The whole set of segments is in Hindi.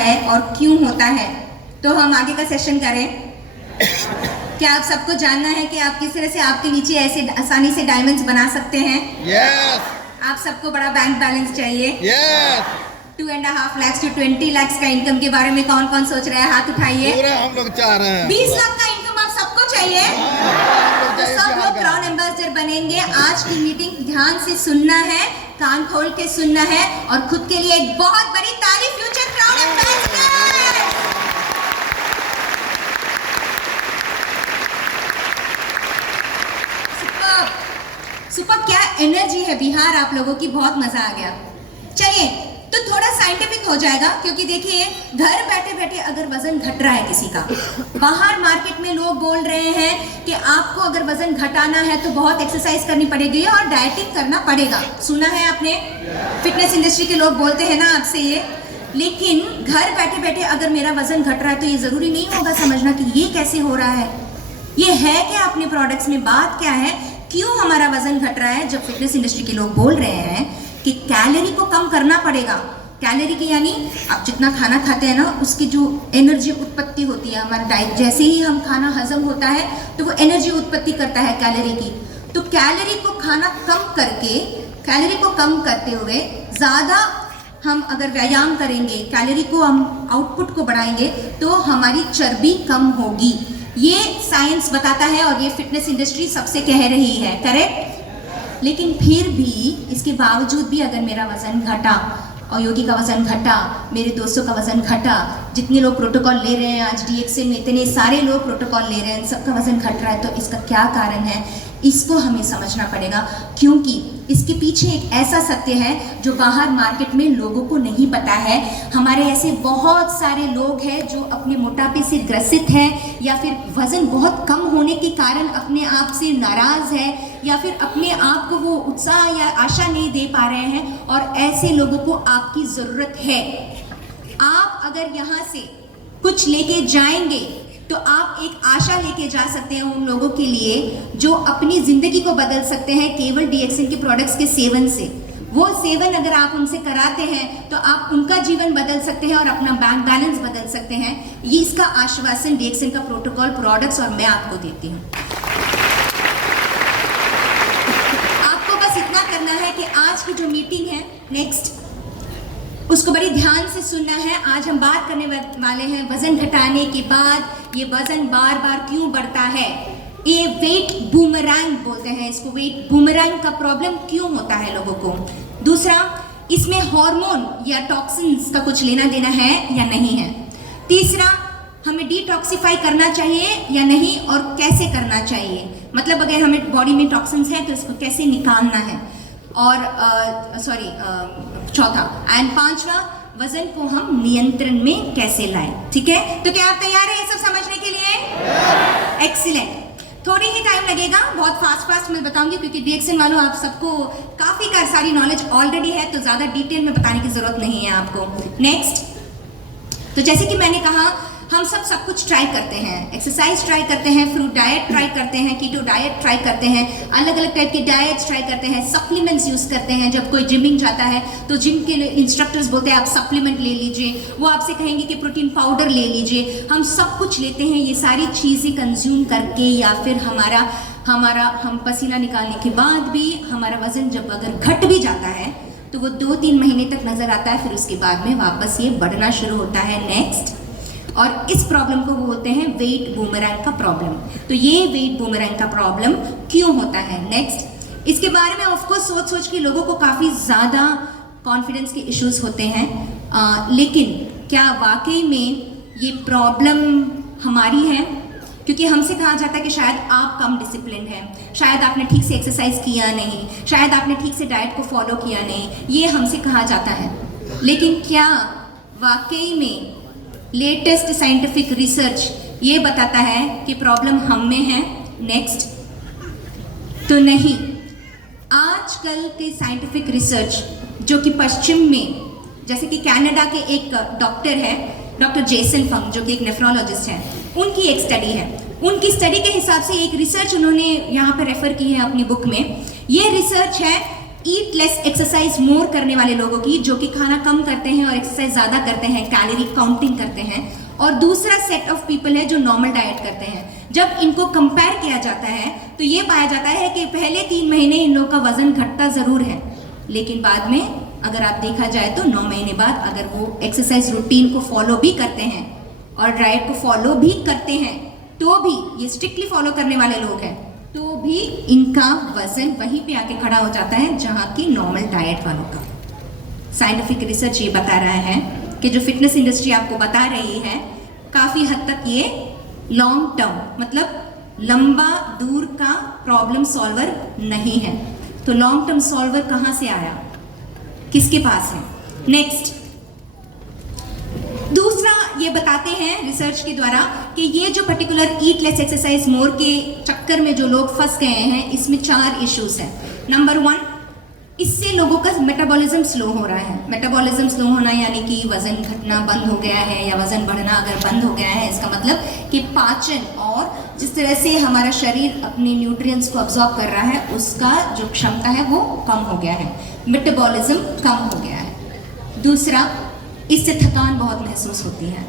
है और क्यों होता है। तो हम आगे का सेशन करें। क्या आप सबको जानना है कि आप किस तरह से आपके नीचे ऐसे आसानी से डायमंड्स बना सकते हैं? यस। आप सबको बड़ा बैंक बैलेंस चाहिए। यस। 2.5 लाख से 20 लाख का इनकम के बारे में कौन कौन सोच रहा है? हाथ उठाइए। पूरा हम लोग चाह रहे हैं। 20 लाख का इनकम आप सबको चाहिए? तो सब लोग क्राउन एम्बेसडर बनेंगे। आज की मीटिंग ध्यान से सुनना है, कान खोल के सुनना है और खुद के लिए एक बहुत बड़ी तारीफ। Future crown ambassador. सुपर, क्या एनर्जी है बिहार आप लोगों की, बहुत मजा आ गया। चलिए तो थोड़ा साइंटिफिक हो जाएगा, क्योंकि देखिए घर बैठे बैठे अगर वजन घट रहा है किसी का, बाहर मार्केट में लोग बोल रहे हैं कि आपको अगर वजन घटाना है तो बहुत एक्सरसाइज करनी पड़ेगी और डाइटिंग करना पड़ेगा। सुना है आपने? फिटनेस इंडस्ट्री के लोग बोलते हैं ना आपसे ये। लेकिन घर बैठे बैठे अगर मेरा वजन घट रहा है तो ये जरूरी नहीं होगा समझना कि ये कैसे हो रहा है। ये है क्या अपने प्रोडक्ट्स में, बात क्या है, क्यों हमारा वजन घट रहा है? जब फिटनेस इंडस्ट्री के लोग बोल रहे हैं कि कैलोरी को कम करना पड़ेगा। कैलोरी की यानी आप जितना खाना खाते हैं ना, उसकी जो एनर्जी उत्पत्ति होती है हमारा डाइट, जैसे ही हम खाना हजम होता है तो वो एनर्जी उत्पत्ति करता है कैलोरी की। तो कैलोरी को खाना कम करके, कैलोरी को कम करते हुए ज़्यादा हम अगर व्यायाम करेंगे, कैलोरी को हम आउटपुट को बढ़ाएंगे तो हमारी चर्बी कम होगी। ये साइंस बताता है और ये फिटनेस इंडस्ट्री सबसे कह रही है, करेक्ट? लेकिन फिर भी इसके बावजूद भी अगर मेरा वजन घटा और योगी का वजन घटा, मेरे दोस्तों का वजन घटा, जितने लोग प्रोटोकॉल ले रहे हैं आज डीएक्सएल में, इतने सारे लोग प्रोटोकॉल ले रहे हैं, सबका वजन घट रहा है, तो इसका क्या कारण है? इसको हमें समझना पड़ेगा, क्योंकि इसके पीछे एक ऐसा सत्य है जो बाहर मार्केट में लोगों को नहीं पता है। हमारे ऐसे बहुत सारे लोग हैं जो अपने मोटापे से ग्रसित हैं, या फिर वजन बहुत कम होने के कारण अपने आप से नाराज है, या फिर अपने आप को वो उत्साह या आशा नहीं दे पा रहे हैं, और ऐसे लोगों को आपकी ज़रूरत है। आप अगर यहाँ से कुछ लेके जाएंगे तो आप एक आशा लेके जा सकते हैं उन लोगों के लिए जो अपनी ज़िंदगी को बदल सकते हैं केवल डीएक्सएल के प्रोडक्ट्स के सेवन से। वो सेवन अगर आप उनसे कराते हैं तो आप उनका जीवन बदल सकते हैं और अपना बैंक बैलेंस बदल सकते हैं। ये इसका आश्वासन डीएक्सएल का प्रोटोकॉल, प्रोडक्ट्स और मैं आपको देती हूँ। आपको बस इतना करना है कि आज की जो मीटिंग है नेक्स्ट, उसको बड़ी ध्यान से सुनना है। आज हम बात करने वाले हैं वजन घटाने के बाद ये वजन बार बार क्यों बढ़ता है। ये वेट बूमरैंग बोलते हैं इसको, वेट बूमरैंग का प्रॉब्लम क्यों होता है लोगों को। दूसरा, इसमें हार्मोन या टॉक्सिन्स का कुछ लेना देना है या नहीं है। तीसरा, हमें डिटॉक्सिफाई करना चाहिए या नहीं और कैसे करना चाहिए, मतलब अगर हमें बॉडी में टॉक्सिन्स है तो इसको कैसे निकालना है। और चौथा एंड पांचवा, वजन को हम नियंत्रण में कैसे लाएं। ठीक है, तो क्या आप तैयार हैं ये सब समझने के लिए? एक्सीलेंट। थोड़ी ही टाइम लगेगा, बहुत फास्ट मैं बताऊंगी, क्योंकि डीएक्सएल वालों आप सबको काफी सारी नॉलेज ऑलरेडी है, तो ज्यादा डिटेल में बताने की जरूरत नहीं है आपको। नेक्स्ट, तो जैसे कि मैंने कहा, हम सब कुछ ट्राई करते हैं, एक्सरसाइज ट्राई करते हैं, फ्रूट डाइट ट्राई करते हैं, कीटो डाइट ट्राई करते हैं, अलग अलग टाइप के डाइट्स ट्राई करते हैं, सप्लीमेंट्स यूज़ करते हैं। जब कोई जिमिंग जाता है तो जिम के इंस्ट्रक्टर्स बोलते हैं आप सप्लीमेंट ले लीजिए, वो आपसे कहेंगे कि प्रोटीन पाउडर ले लीजिए। हम सब कुछ लेते हैं, ये सारी चीज़ें कंज्यूम करके, या फिर हम पसीना निकालने के बाद भी हमारा वजन जब अगर घट भी जाता है तो वो 2-3 महीने तक नज़र आता है, फिर उसके बाद में वापस ये बढ़ना शुरू होता है। नेक्स्ट, और इस प्रॉब्लम को बोलते हैं वेट बूमरैंग का प्रॉब्लम। तो ये वेट बूमरैंग का प्रॉब्लम क्यों होता है? नेक्स्ट, इसके बारे में ऑफकोर्स सोच के लोगों को काफ़ी ज़्यादा कॉन्फिडेंस के इश्यूज होते हैं, लेकिन क्या वाकई में ये प्रॉब्लम हमारी है? क्योंकि हमसे कहा जाता है कि शायद आप कम डिसिप्लिन हैं, शायद आपने ठीक से एक्सरसाइज किया नहीं, शायद आपने ठीक से डाइट को फॉलो किया नहीं, ये हमसे कहा जाता है। लेकिन क्या वाकई में लेटेस्ट साइंटिफिक रिसर्च ये बताता है कि प्रॉब्लम हम में है? नेक्स्ट, तो नहीं। आजकल के साइंटिफिक रिसर्च जो कि पश्चिम में, जैसे कि कनाडा के एक डॉक्टर है, डॉक्टर जेसन फंग, जो कि एक नेफ्रोलॉजिस्ट हैं, उनकी एक स्टडी है। उनकी स्टडी के हिसाब से एक रिसर्च उन्होंने यहाँ पर रेफर की है अपनी बुक में। ये रिसर्च है ईट लेस एक्सरसाइज मोर करने वाले लोगों की, जो कि खाना कम करते हैं और एक्सरसाइज ज़्यादा करते हैं, कैलोरी काउंटिंग करते हैं, और दूसरा सेट ऑफ पीपल है जो नॉर्मल डाइट करते हैं। जब इनको कंपेयर किया जाता है तो ये पाया जाता है कि पहले 3 महीने इन लोगों का वजन घटता ज़रूर है, लेकिन बाद में अगर आप देखा जाए तो 9 महीने बाद अगर वो एक्सरसाइज रूटीन को फॉलो भी करते हैं और डाइट को फॉलो भी करते हैं, तो भी ये स्ट्रिक्टली फॉलो करने वाले लोग हैं, तो भी इनका वजन वहीं पे आके खड़ा हो जाता है जहाँ की नॉर्मल डाइट वालों का। साइंटिफिक रिसर्च ये बता रहा है कि जो फिटनेस इंडस्ट्री आपको बता रही है, काफ़ी हद तक ये लॉन्ग टर्म, मतलब लंबा दूर का प्रॉब्लम सॉल्वर नहीं है। तो लॉन्ग टर्म सॉल्वर कहाँ से आया, किसके पास है? नेक्स्ट, दूसरा ये बताते हैं रिसर्च के द्वारा कि ये जो पर्टिकुलर ईट लेस एक्सरसाइज मोर के चक्कर में जो लोग फंस गए हैं, इसमें 4 इश्यूज हैं। नंबर 1, इससे लोगों का मेटाबॉलिज्म स्लो हो रहा है। मेटाबॉलिज्म स्लो होना यानी कि वजन घटना बंद हो गया है या वजन बढ़ना अगर बंद हो गया है, इसका मतलब कि पाचन और जिस तरह से हमारा शरीर अपने न्यूट्रिएंट्स को अब्जॉर्ब कर रहा है, उसका जो क्षमता है वो कम हो गया है, मेटाबॉलिज्म कम हो गया है। दूसरा, इससे थकान बहुत महसूस होती है।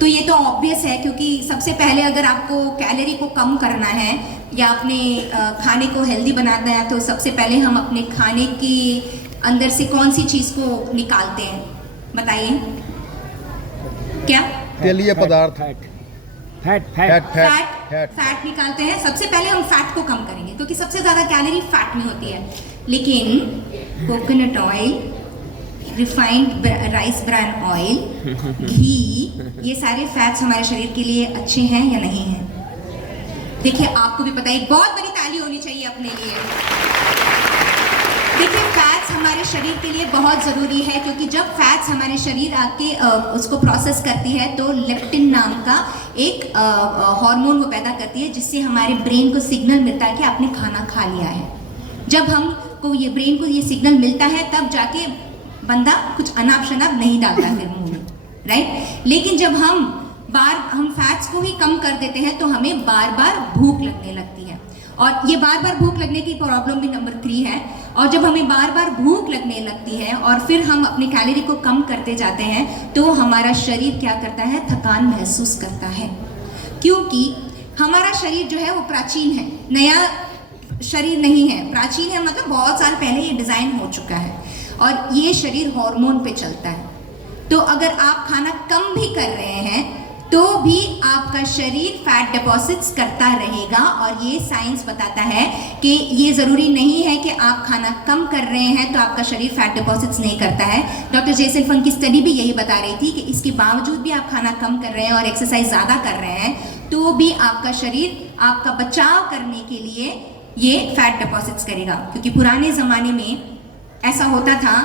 तो ये तो ऑब्वियस है, क्योंकि सबसे पहले अगर आपको कैलोरी को कम करना है या अपने खाने को हेल्दी बनाना है, तो सबसे पहले हम अपने खाने के अंदर से कौन सी चीज़ को निकालते हैं, बताइए? क्या? तेलीय पदार्थ, फैट निकालते हैं। सबसे पहले हम फैट को कम करेंगे, क्योंकि सबसे ज़्यादा कैलोरी फैट में होती है। लेकिन coconut oil, refined rice bran oil, घी, ये सारे फैट्स हमारे शरीर के लिए अच्छे हैं या नहीं हैं? देखिए, आपको भी पता है, एक बहुत बड़ी ताली होनी चाहिए अपने लिए। देखिए, फैट्स हमारे शरीर के लिए बहुत ज़रूरी है, क्योंकि जब फैट्स हमारे शरीर आके उसको प्रोसेस करती है तो लेप्टिन नाम का एक हार्मोन वो पैदा करती है, जिससे हमारे ब्रेन को सिग्नल मिलता है कि आपने खाना खा लिया है। जब हमको ये ब्रेन को ये सिग्नल मिलता है, तब जाके बंदा कुछ अनाप शनाप नहीं डालता फिर मुंह में, राइट? लेकिन जब हम फैट्स को ही कम कर देते हैं तो हमें बार बार भूख लगने लगती है, और ये बार बार भूख लगने की प्रॉब्लम भी नंबर 3 है। और जब हमें बार बार भूख लगने लगती है और फिर हम अपनी कैलोरी को कम करते जाते हैं, तो हमारा शरीर क्या करता है? थकान महसूस करता है, क्योंकि हमारा शरीर जो है वो प्राचीन है, नया शरीर नहीं है। प्राचीन है मतलब बहुत साल पहले ये डिज़ाइन हो चुका है, और ये शरीर हार्मोन पे चलता है। तो अगर आप खाना कम भी कर रहे हैं तो भी आपका शरीर फैट डिपॉजिट्स करता रहेगा, और ये साइंस बताता है कि ये ज़रूरी नहीं है कि आप खाना कम कर रहे हैं तो आपका शरीर फैट डिपॉजिट्स नहीं करता है। डॉक्टर जेसन फंग की स्टडी भी यही बता रही थी कि इसके बावजूद भी आप खाना कम कर रहे हैं और एक्सरसाइज ज़्यादा कर रहे हैं, तो भी आपका शरीर आपका बचाव करने के लिए ये फैट डिपॉजिट्स करेगा। क्योंकि पुराने ज़माने में ऐसा होता था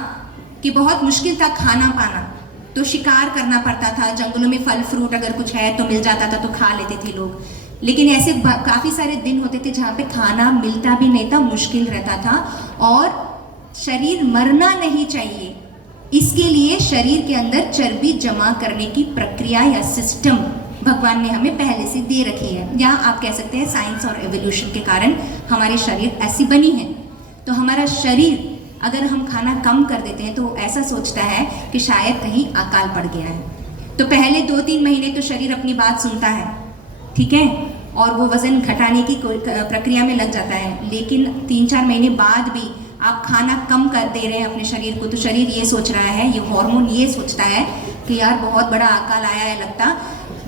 कि बहुत मुश्किल था खाना पाना, तो शिकार करना पड़ता था, जंगलों में फल फ्रूट अगर कुछ है तो मिल जाता था तो खा लेते थे लोग। लेकिन ऐसे काफ़ी सारे दिन होते थे जहाँ पे खाना मिलता भी नहीं था, मुश्किल रहता था, और शरीर मरना नहीं चाहिए, इसके लिए शरीर के अंदर चर्बी जमा करने की प्रक्रिया या सिस्टम भगवान ने हमें पहले से दे रखी है, या आप कह सकते हैं साइंस और एवोल्यूशन के कारण हमारे शरीर ऐसी बनी है। तो हमारा शरीर अगर हम खाना कम कर देते हैं तो ऐसा सोचता है कि शायद कहीं अकाल पड़ गया है। तो पहले 2-3 महीने तो शरीर अपनी बात सुनता है, ठीक है, और वो वज़न घटाने की प्रक्रिया में लग जाता है। लेकिन 3-4 महीने बाद भी आप खाना कम कर दे रहे हैं अपने शरीर को, तो शरीर ये सोच रहा है, ये हार्मोन ये सोचता है कि यार बहुत बड़ा अकाल आया है लगता,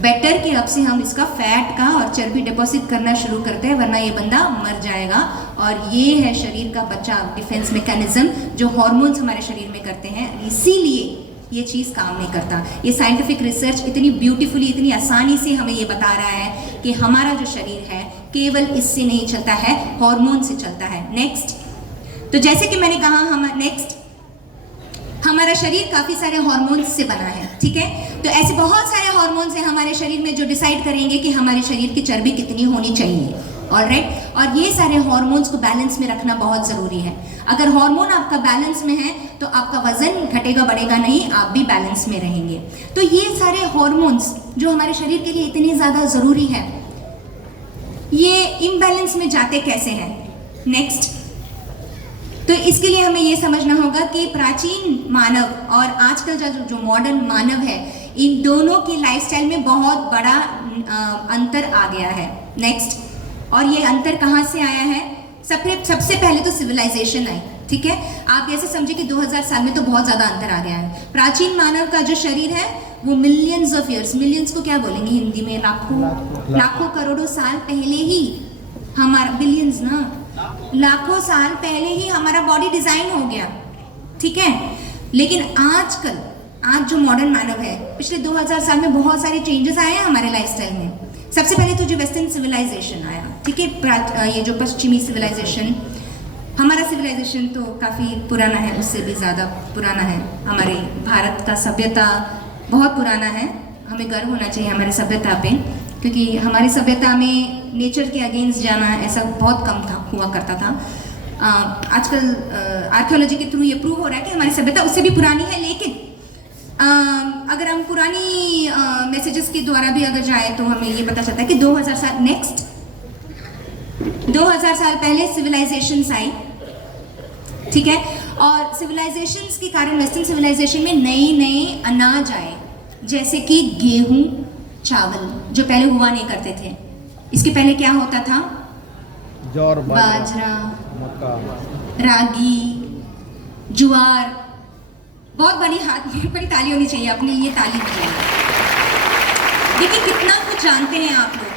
बेटर कि अब से हम इसका फैट का और चर्बी डिपॉजिट करना शुरू करते हैं, वरना ये बंदा मर जाएगा। और ये है शरीर का बचाव, डिफेंस मैकेनिज्म, जो हार्मोन्स हमारे शरीर में करते हैं, इसीलिए ये चीज़ काम नहीं करता। ये साइंटिफिक रिसर्च इतनी ब्यूटीफुली, इतनी आसानी से हमें ये बता रहा है कि हमारा जो शरीर है केवल इससे नहीं चलता है, हार्मोन से चलता है। नेक्स्ट, तो जैसे कि मैंने कहा, हमारा शरीर काफ़ी सारे हार्मोन्स से बना है, ठीक है। तो ऐसे बहुत सारे हार्मोन्स हैं हमारे शरीर में जो डिसाइड करेंगे कि हमारे शरीर की चर्बी कितनी होनी चाहिए, ऑलराइट। और ये सारे हार्मोन्स को बैलेंस में रखना बहुत ज़रूरी है। अगर हार्मोन आपका बैलेंस में है तो आपका वजन घटेगा बढ़ेगा नहीं, आप भी बैलेंस में रहेंगे। तो ये सारे हार्मोन्स जो हमारे शरीर के लिए इतने ज़्यादा ज़रूरी है, ये इम्बैलेंस में जाते कैसे हैं? नेक्स्ट, तो इसके लिए हमें ये समझना होगा कि प्राचीन मानव और आजकल जो मॉडर्न मानव है, इन दोनों की लाइफस्टाइल में बहुत बड़ा अंतर आ गया है। नेक्स्ट, और ये अंतर कहाँ से आया है? सबसे पहले तो सिविलाइजेशन आई, ठीक है। आप ऐसे समझे कि 2000 साल में तो बहुत ज़्यादा अंतर आ गया है। प्राचीन मानव का जो शरीर है वो मिलियंस ऑफ ईयर्स, मिलियंस को क्या बोलेंगे हिंदी में? लाखों करोड़ों साल पहले ही हमारा, बिलियंस ना, लाखों साल पहले ही हमारा बॉडी डिजाइन हो गया, ठीक है। लेकिन आज जो मॉडर्न मानव है, पिछले 2000 साल में बहुत सारे चेंजेस आए हैं हमारे लाइफस्टाइल में। सबसे पहले तो जो वेस्टर्न सिविलाइजेशन आया, ठीक है, ये जो पश्चिमी सिविलाइजेशन, हमारा सिविलाइजेशन तो काफ़ी पुराना है, उससे भी ज़्यादा पुराना है। हमारे भारत का सभ्यता बहुत पुराना है, हमें गर्व होना चाहिए हमारे सभ्यता पे, क्योंकि हमारी सभ्यता में नेचर के अगेंस्ट जाना ऐसा बहुत कम हुआ करता था। आजकल आर्कियोलॉजी के थ्रू ये प्रूव हो रहा है कि हमारी सभ्यता उससे भी पुरानी है। लेकिन अगर हम पुरानी मैसेजेस के द्वारा भी अगर जाए तो हमें ये पता चलता है कि 2000 साल पहले सिविलाइजेशंस आई, ठीक है। और सिविलाइजेशंस के कारण वेस्टर्न सिविलाइजेशन में नए अनाज आए, जैसे कि गेहूं, चावल, जो पहले हुआ नहीं करते थे। इसके पहले क्या होता था? जौर, बाजरा, मक्का, रागी, ज्वार। बहुत बड़ी बड़ी ताली होनी चाहिए, अपने लिए ताली चाहिए। देखिए कितना कुछ जानते हैं आप लोग।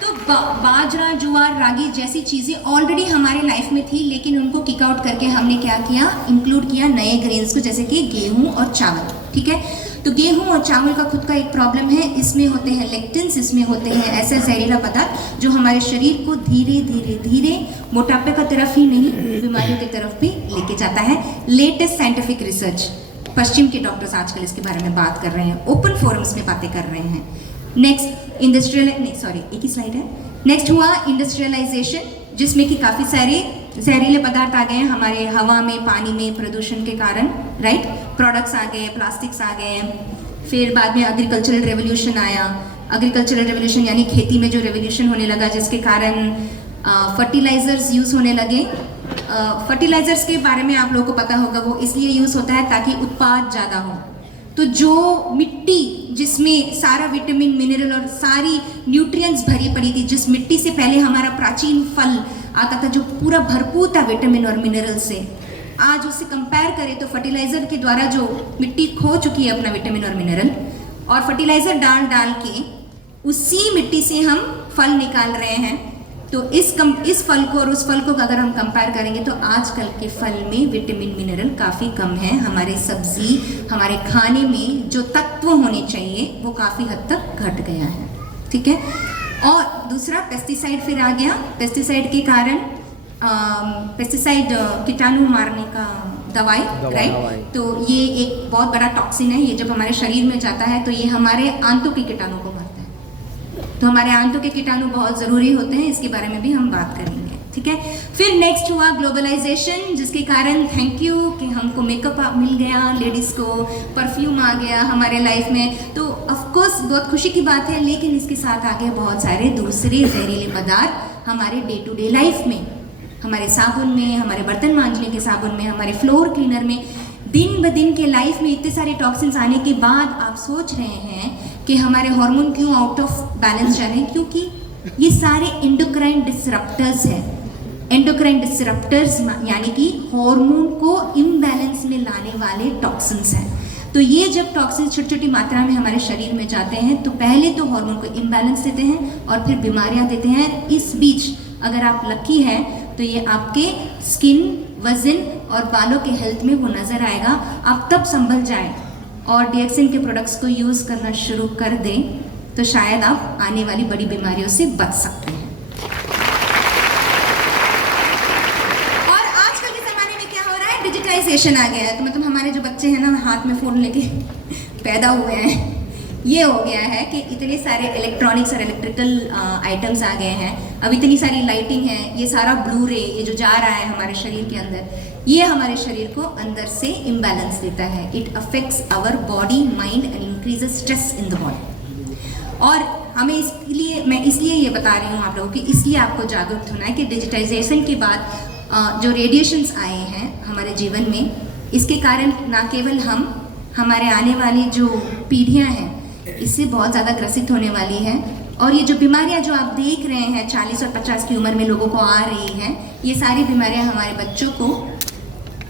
तो बाजरा, ज्वार, रागी जैसी चीज़ें ऑलरेडी हमारे लाइफ में थी, लेकिन उनको किक आउट करके हमने क्या किया? इंक्लूड किया नए ग्रेन्स को, जैसे कि गेहूं और चावल, ठीक है। तो गेहूं और चावल का खुद का एक प्रॉब्लम है, इसमें होते हैं लेक्टिन्स, इसमें होते हैं ऐसे जहरीला पदार्थ जो हमारे शरीर को धीरे मोटापे का तरफ ही नहीं, बीमारियों की तरफ भी लेके जाता है। लेटेस्ट साइंटिफिक रिसर्च, पश्चिम के डॉक्टर्स आजकल इसके बारे में बात कर रहे हैं, ओपन फोरम्स में बातें कर रहे हैं। नेक्स्ट एक ही स्लाइड है। नेक्स्ट हुआ इंडस्ट्रियलाइजेशन, जिसमें कि काफ़ी सारे जहरीले पदार्थ आ गए हैं हमारे हवा में, पानी में, प्रदूषण के कारण, राइट। प्रोडक्ट्स आ गए, प्लास्टिक्स आ गए। फिर बाद में एग्रीकल्चरल रेवोल्यूशन आया। एग्रीकल्चरल रेवोल्यूशन यानी खेती में जो रेवोल्यूशन होने लगा, जिसके कारण फर्टिलाइजर्स यूज़ होने लगे। फर्टिलाइजर्स के बारे में आप लोगों को पता होगा, वो इसलिए यूज़ होता है ताकि उत्पाद ज़्यादा हो। तो जो मिट्टी जिसमें सारा विटामिन, मिनरल और सारी न्यूट्रिएंट्स भरी पड़ी थी, जिस मिट्टी से पहले हमारा प्राचीन फल आता था जो पूरा भरपूर था विटामिन और मिनरल से, आज उससे कंपेयर करें तो फर्टिलाइज़र के द्वारा जो मिट्टी खो चुकी है अपना विटामिन और मिनरल, और फर्टिलाइज़र डाल के उसी मिट्टी से हम फल निकाल रहे हैं। तो इस फल को और उस फल को अगर हम कंपेयर करेंगे तो आजकल के फल में विटामिन, मिनरल काफ़ी कम है। हमारे सब्जी, हमारे खाने में जो तत्व होने चाहिए वो काफ़ी हद तक घट गया है, ठीक है। और दूसरा पेस्टिसाइड फिर आ गया। पेस्टिसाइड के कारण पेस्टिसाइड कीटाणु मारने का दवाई, राइट। तो ये एक बहुत बड़ा टॉक्सिन है। ये जब हमारे शरीर में जाता है तो ये हमारे आंतों के कीटाणु को मारता है। तो हमारे आंतों के कीटाणु बहुत ज़रूरी होते हैं, इसके बारे में भी हम बात करेंगे, ठीक है। फिर नेक्स्ट हुआ ग्लोबलाइजेशन, जिसके कारण थैंक यू कि हमको मेकअप मिल गया, लेडीज़ को परफ्यूम आ गया हमारे लाइफ में। तो ऑफकोर्स बहुत खुशी की बात है, लेकिन इसके साथ आ गए बहुत सारे दूसरे जहरीले पदार्थ हमारे डे टू डे लाइफ में, हमारे साबुन में, हमारे बर्तन मांजने के साबुन में, हमारे फ्लोर क्लीनर में। दिन ब दिन के लाइफ में इतने सारे टॉक्सिन्स आने के बाद आप सोच रहे हैं कि हमारे हार्मोन क्यों आउट ऑफ बैलेंस जा रहे हैं, क्योंकि ये सारे एंडोक्राइन डिसरप्टर्स हैं। एंडोक्राइन डिसरप्टर्स यानी कि हार्मोन को इम्बैलेंस में लाने वाले टॉक्सिन्स हैं। तो ये जब टॉक्सिन छोटी छोटी मात्रा में हमारे शरीर में जाते हैं तो पहले तो हार्मोन को इम्बैलेंस देते हैं और फिर बीमारियां देते हैं। इस बीच अगर आप लकी हैं तो ये आपके स्किन, वजन और बालों के हेल्थ में वो नज़र आएगा। आप तब संभल जाएं और डीएक्सिन के प्रोडक्ट्स को यूज़ करना शुरू कर दें तो शायद आप आने वाली बड़ी बीमारियों से बच सकते हैं। और आजकल के ज़माने में क्या हो रहा है, डिजिटाइजेशन आ गया है। तो मतलब हमारे जो बच्चे हैं ना, हाथ में फ़ोन लेके पैदा हुए हैं, ये हो गया है कि इतने सारे इलेक्ट्रॉनिक्स और इलेक्ट्रिकल आइटम्स आ गए हैं। अब इतनी सारी लाइटिंग है, ये सारा ब्लू रे ये जो जा रहा है हमारे शरीर के अंदर, ये हमारे शरीर को अंदर से इम्बैलेंस देता है। It affects our body, mind and increases stress in the body. और हमें मैं इसलिए ये बता रही हूँ आप लोगों को, इसलिए आपको जागरूक होना है कि डिजिटाइजेशन के बाद जो रेडिएशंस आए हैं हमारे जीवन में, इसके कारण ना केवल हम, हमारे आने वाली जो पीढ़ियां हैं इससे बहुत ज़्यादा ग्रसित होने वाली है। और ये जो बीमारियां जो आप देख रहे हैं 40 और 50 की उम्र में लोगों को आ रही हैं, ये सारी बीमारियां हमारे बच्चों को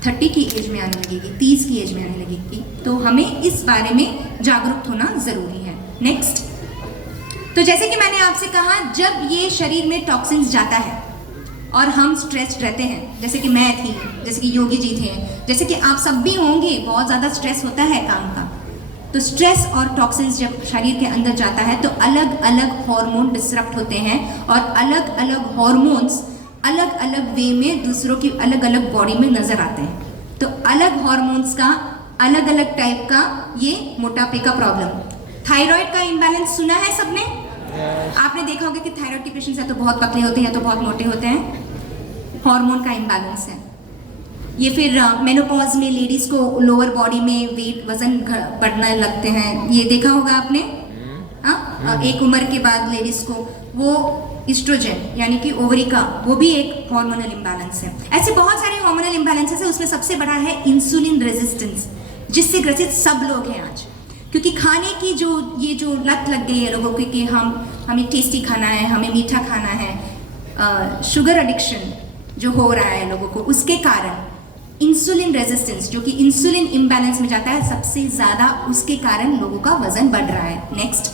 30 की एज में आने लगेगी, 30 की एज में आने लगेगी। तो हमें इस बारे में जागरूक होना ज़रूरी है। नेक्स्ट, तो जैसे कि मैंने आपसे कहा, जब ये शरीर में टॉक्सिन्स जाता है और हम स्ट्रेस्ड रहते हैं, जैसे कि मैं थी, जैसे कि योगी जी थे, जैसे कि आप सब भी होंगे, बहुत ज़्यादा स्ट्रेस होता है काम का। तो स्ट्रेस और टॉक्सिन्स जब शरीर के अंदर जाता है तो अलग अलग हार्मोन डिसरप्ट होते हैं और अलग अलग हार्मोन्स अलग अलग वे में दूसरों की अलग अलग बॉडी में नज़र आते हैं। तो अलग हार्मोन्स का अलग अलग टाइप का ये मोटापे का प्रॉब्लम। थायराइड का इम्बैलेंस सुना है सबने? आपने देखा होगा कि थायराइड के पेशेंट्स या तो बहुत पतले होते हैं या तो बहुत मोटे होते हैं। हार्मोन का इम्बैलेंस है ये। फिर मेनोपॉज में लेडीज़ को लोअर बॉडी में वेट, वजन बढ़ने लगते हैं, ये देखा होगा आपने। हाँ, एक उम्र के बाद लेडीज़ को वो इस्ट्रोजन यानी कि ओवरी का, वो भी एक हार्मोनल इम्बैलेंस है। ऐसे बहुत सारे हार्मोनल इम्बैलेंसेस है, उसमें सबसे बड़ा है इंसुलिन रेजिस्टेंस, जिससे ग्रसित सब लोग हैं आज। क्योंकि खाने की ये जो लत लग गई है लोगों को कि हमें टेस्टी खाना है, हमें मीठा खाना है, शुगर एडिक्शन जो हो रहा है लोगों को, उसके कारण इंसुलिन रेजिस्टेंस, जो कि इंसुलिन इम्बैलेंस में जाता है सबसे ज़्यादा, उसके कारण लोगों का वजन बढ़ रहा है। नेक्स्ट,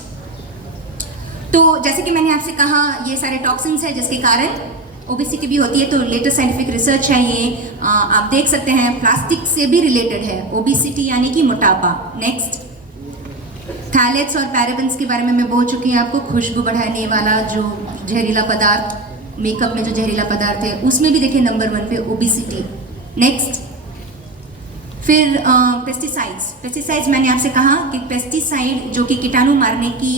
तो जैसे कि मैंने आपसे कहा, ये सारे टॉक्सिन्स है जिसके कारण ओबेसिटी भी होती है। तो लेटेस्ट साइंटिफिक रिसर्च है ये, आप देख सकते हैं, प्लास्टिक से भी रिलेटेड है ओबेसिटी यानी कि मोटापा। नेक्स्ट, थैलेट्स और पैराबेन्स के बारे में मैं बोल चुकी हूँ आपको, खुशबू बढ़ाने वाला जो जहरीला पदार्थ, मेकअप में जो जहरीला पदार्थ है, उसमें भी देखिए नंबर 1 पे ओबेसिटी। नेक्स्ट, फिर पेस्टिसाइड्स मैंने आपसे कहा कि पेस्टिसाइड जो कि कीटाणु मारने की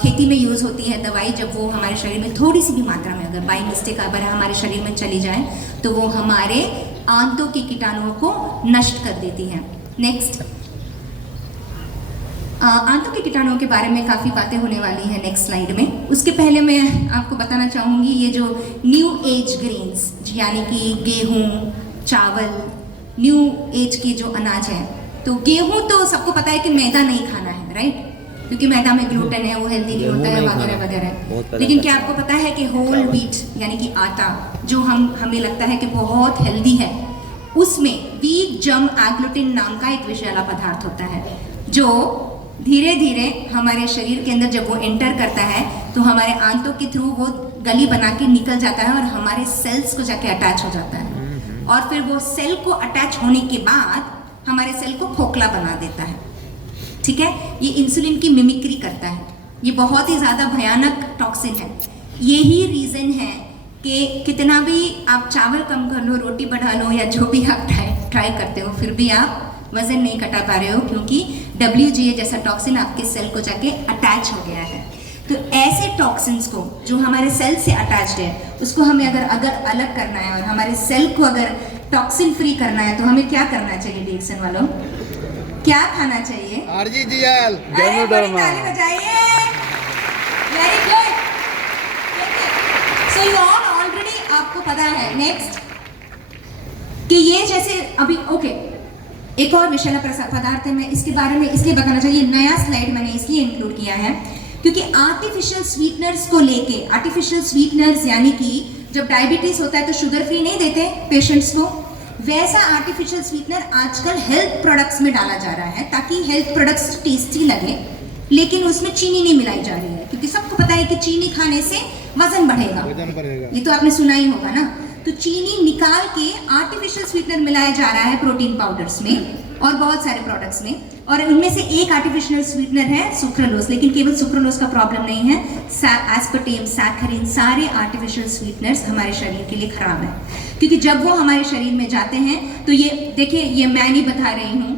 खेती में यूज़ होती है दवाई, जब वो हमारे शरीर में थोड़ी सी भी मात्रा में अगर बाई मिस्टेक अगर हमारे शरीर में चली जाए तो वो हमारे आंतों के कीटाणुओं को नष्ट कर देती है। नेक्स्ट, आंतों के कीटाणुओं के बारे में काफ़ी बातें होने वाली हैं नेक्स्ट स्लाइड में। उसके पहले मैं आपको बताना चाहूँगी ये जो न्यू एज ग्रेन्स यानी कि गेहूँ, चावल, न्यू एज के जो अनाज है, तो गेहूँ तो सबको पता है कि मैदा नहीं खाना है, राइट? क्योंकि मैदा में ग्लूटेन है, वो हेल्दी नहीं होता है वगैरह वगैरह। लेकिन क्या आपको पता है कि होल व्हीट यानी कि आटा जो हमें लगता है कि बहुत हेल्दी है, उसमें व्हीट जर्म एग्लूटिन नाम का एक विषैला पदार्थ होता है जो धीरे धीरे हमारे शरीर के अंदर जब वो एंटर करता है तो हमारे आंतों के थ्रू वो गली बना के निकल जाता है और हमारे सेल्स को जाके अटैच हो जाता है। और फिर वो सेल को अटैच होने के बाद हमारे सेल को खोखला बना देता है। ठीक है, ये इंसुलिन की मिमिक्री करता है। ये बहुत ही ज़्यादा भयानक टॉक्सिन है। यही रीज़न है कि कितना भी आप चावल कम कर लो, रोटी बढ़ा लो या जो भी आप ट्राई करते हो, फिर भी आप वजन नहीं घटा पा रहे हो, क्योंकि WGA जैसा टॉक्सिन आपके सेल को जाके अटैच हो गया है। तो ऐसे टॉक्सिन्स को जो हमारे सेल से अटैच्ड है, उसको हमें अगर अलग करना है और हमारे सेल को अगर टॉक्सिन फ्री करना है तो हमें क्या करना चाहिए डिएक्शन वालों? क्या खाना चाहिए? RGGL ताली बजाइए। Very good. So you already आपको पता है नेक्स्ट कि ये जैसे अभी ओके एक और विषैला पदार्थ है, मैं इसके बारे में इसलिए बताना चाहिए, नया स्लाइड मैंने इसलिए इंक्लूड किया है क्योंकि आर्टिफिशियल स्वीटनर्स को लेके, आर्टिफिशियल स्वीटनर्स यानी कि जब डायबिटीज होता है तो शुगर फ्री नहीं देते पेशेंट्स को, वैसा आर्टिफिशियल स्वीटनर आजकल हेल्थ प्रोडक्ट्स में डाला जा रहा है ताकि हेल्थ प्रोडक्ट्स टेस्टी लगे, लेकिन उसमें चीनी नहीं मिलाई जा रही है क्योंकि सबको पता है कि चीनी खाने से वजन बढ़ेगा। ये तो आपने सुना ही होगा ना। तो चीनी निकाल के आर्टिफिशियल स्वीटनर मिलाया जा रहा है प्रोटीन पाउडर्स में और बहुत सारे प्रोडक्ट्स में, और उनमें से एक आर्टिफिशियल स्वीटनर है सुक्रोलोज। लेकिन केवल सुक्रोलोज का प्रॉब्लम नहीं है, एस्पार्टेम, सैकरिन, सारे आर्टिफिशियल स्वीटनर्स हमारे शरीर के लिए खराब है क्योंकि जब वो हमारे शरीर में जाते हैं तो ये देखिए, ये मैं नहीं बता रही हूँ,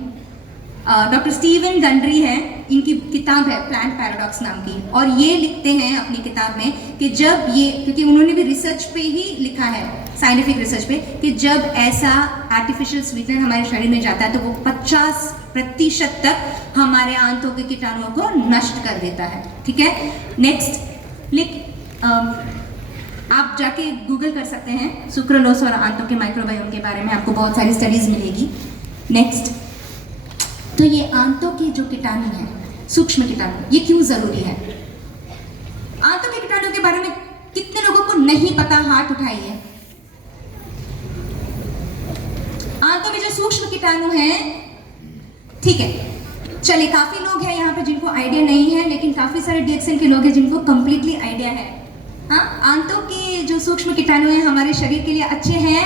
डॉक्टर स्टीवन गंडरी है, इनकी किताब है प्लांट पैराडॉक्स नाम की, और ये लिखते हैं अपनी किताब में कि जब ये, क्योंकि उन्होंने भी रिसर्च पे ही लिखा है, साइंटिफिक रिसर्च पे, कि जब ऐसा आर्टिफिशियल स्वीटनर हमारे शरीर में जाता है तो वो 50% तक हमारे आंतों के कीटाणुओं को नष्ट कर देता है। ठीक है, नेक्स्ट आप जाके गूगल कर सकते हैं सुक्रोलोस और आंतों के माइक्रोबायोम के बारे में, आपको बहुत सारी स्टडीज मिलेगी। नेक्स्ट, तो ये आंतों के जो कीटाणु हैं, सूक्ष्म कीटाणु, ये क्यों जरूरी है? आंतों के कीटाणु के बारे में कितने लोगों को नहीं पता? हाथ उठाइए। आंतों में जो सूक्ष्म कीटाणु हैं, ठीक है, चलिए काफी लोग हैं यहाँ पे जिनको आइडिया नहीं है, लेकिन काफी सारे डीएक्सएन के लोग हैं जिनको कंप्लीटली आइडिया है। हाँ, आंतों के जो सूक्ष्म कीटाणु हैं हमारे शरीर के लिए अच्छे हैं।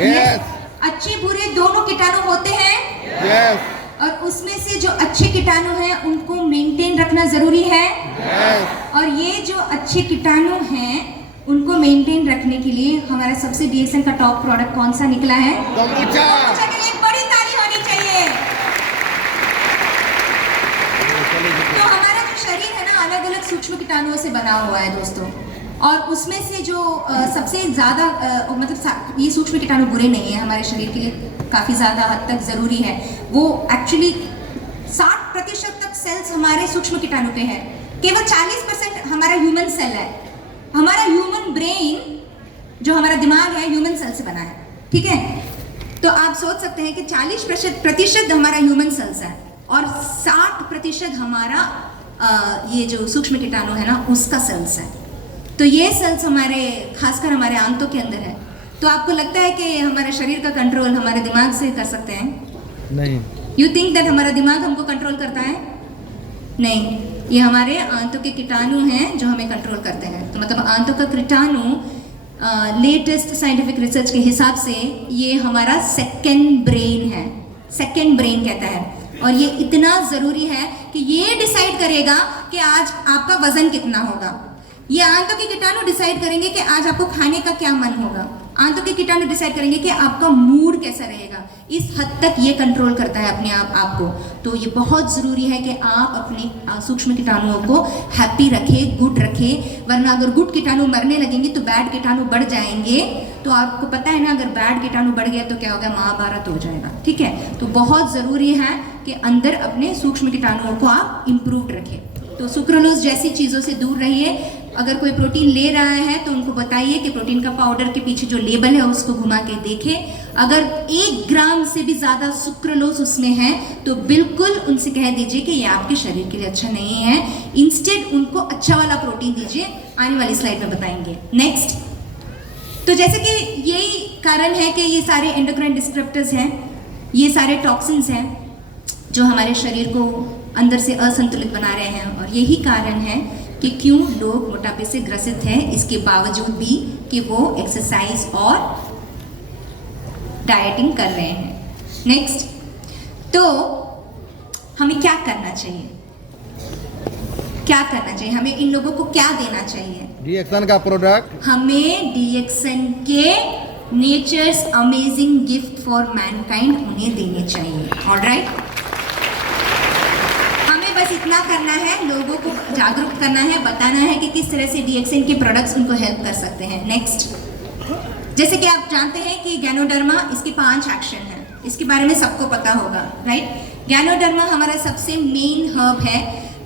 Yes. अच्छे बुरे दोनों कीटाणु होते हैं। Yes. और उसमें से जो अच्छे कीटाणु हैं उनको मेंटेन रखना जरूरी है। Yes. और ये जो अच्छे कीटाणु हैं उनको मेंटेन रखने के लिए हमारा सबसे डीएक्सएन का टॉप प्रोडक्ट कौन सा निकला है? kombucha. kombucha के लिए एक बड़ी ताली होनी चाहिए। तो हमारा जो शरीर है ना, अलग अलग सूक्ष्म कीटाणुओं से बना हुआ है दोस्तों, और उसमें से जो सबसे ज़्यादा मतलब ये सूक्ष्म कीटाणु बुरे नहीं है, हमारे शरीर के लिए काफ़ी ज़्यादा हद तक ज़रूरी है। वो एक्चुअली 60% तक सेल्स हमारे सूक्ष्म कीटाणु पे है, केवल 40% हमारा ह्यूमन सेल है। हमारा ह्यूमन ब्रेन, जो हमारा दिमाग है, ह्यूमन सेल से बना है, ठीक है? तो आप सोच सकते हैं कि 40% हमारा ह्यूमन सेल्स है और 60% हमारा ये जो सूक्ष्म कीटाणु है ना, उसका सेल्स है। तो ये सेल्स हमारे, खासकर हमारे आंतों के अंदर है। तो आपको लगता है कि हमारे शरीर का कंट्रोल हमारे दिमाग से कर सकते हैं? नहीं। यू थिंक दैट हमारा दिमाग हमको कंट्रोल करता है? नहीं, ये हमारे आंतों के कीटाणु हैं जो हमें कंट्रोल करते हैं। तो मतलब आंतों का कीटाणु लेटेस्ट साइंटिफिक रिसर्च के हिसाब से ये हमारा सेकेंड ब्रेन है, सेकेंड ब्रेन कहता है। और ये इतना ज़रूरी है कि ये डिसाइड करेगा कि आज आपका वजन कितना होगा। ये आंतों के कीटाणु डिसाइड करेंगे कि आज आपको खाने का क्या मन होगा। आंतों के कीटाणु डिसाइड करेंगे कि आपका मूड कैसा रहेगा। इस हद तक ये कंट्रोल करता है अपने आपको। तो ये बहुत ज़रूरी है कि आप अपने सूक्ष्म कीटाणुओं को हैप्पी रखें, गुड रखें, वरना अगर गुड कीटाणु मरने लगेंगे तो बैड कीटाणु बढ़ जाएंगे। तो आपको पता है ना, अगर बैड कीटाणु बढ़ गया तो क्या होगा? महाभारत हो जाएगा, ठीक है? तो बहुत ज़रूरी है कि अंदर अपने सूक्ष्म कीटाणुओं को आप इम्प्रूव रखें। तो सुक्रोलोस जैसी चीज़ों से दूर रहिए। अगर कोई प्रोटीन ले रहा है तो उनको बताइए कि प्रोटीन का पाउडर के पीछे जो लेबल है उसको घुमा के देखें। अगर 1 ग्राम से भी ज़्यादा सुक्रोलोस उसमें है तो बिल्कुल उनसे कह दीजिए कि ये आपके शरीर के लिए अच्छा नहीं है। इंस्टेड उनको अच्छा वाला प्रोटीन दीजिए। आने वाली स्लाइड में बताएंगे। नेक्स्ट, तो जैसे कि यही कारण है कि ये सारे एंडोक्राइन डिस्ट्रप्टर्स हैं, ये सारे टॉक्सिन्स हैं जो हमारे शरीर को अंदर से असंतुलित बना रहे हैं। और यही कारण है कि क्यों लोग मोटापे से ग्रसित हैं, इसके बावजूद भी कि वो एक्सरसाइज और डाइटिंग कर रहे हैं। नेक्स्ट, तो हमें क्या करना चाहिए? क्या करना चाहिए? हमें इन लोगों को क्या देना चाहिए? डीएक्सएन का प्रोडक्ट। हमें डीएक्सएन के nature's amazing gift for mankind उन्हें देने चाहिए। ऑलराइट, बस इतना करना है, लोगों को जागरूक करना है, बताना है कि किस तरह से डीएक्सएन के प्रोडक्ट्स उनको हेल्प कर सकते हैं। नेक्स्ट, जैसे कि आप जानते हैं कि गैनोडर्मा, इसके 5 एक्शन हैं, इसके बारे में सबको पता होगा, राइट? गैनोडर्मा हमारा सबसे मेन हर्ब है,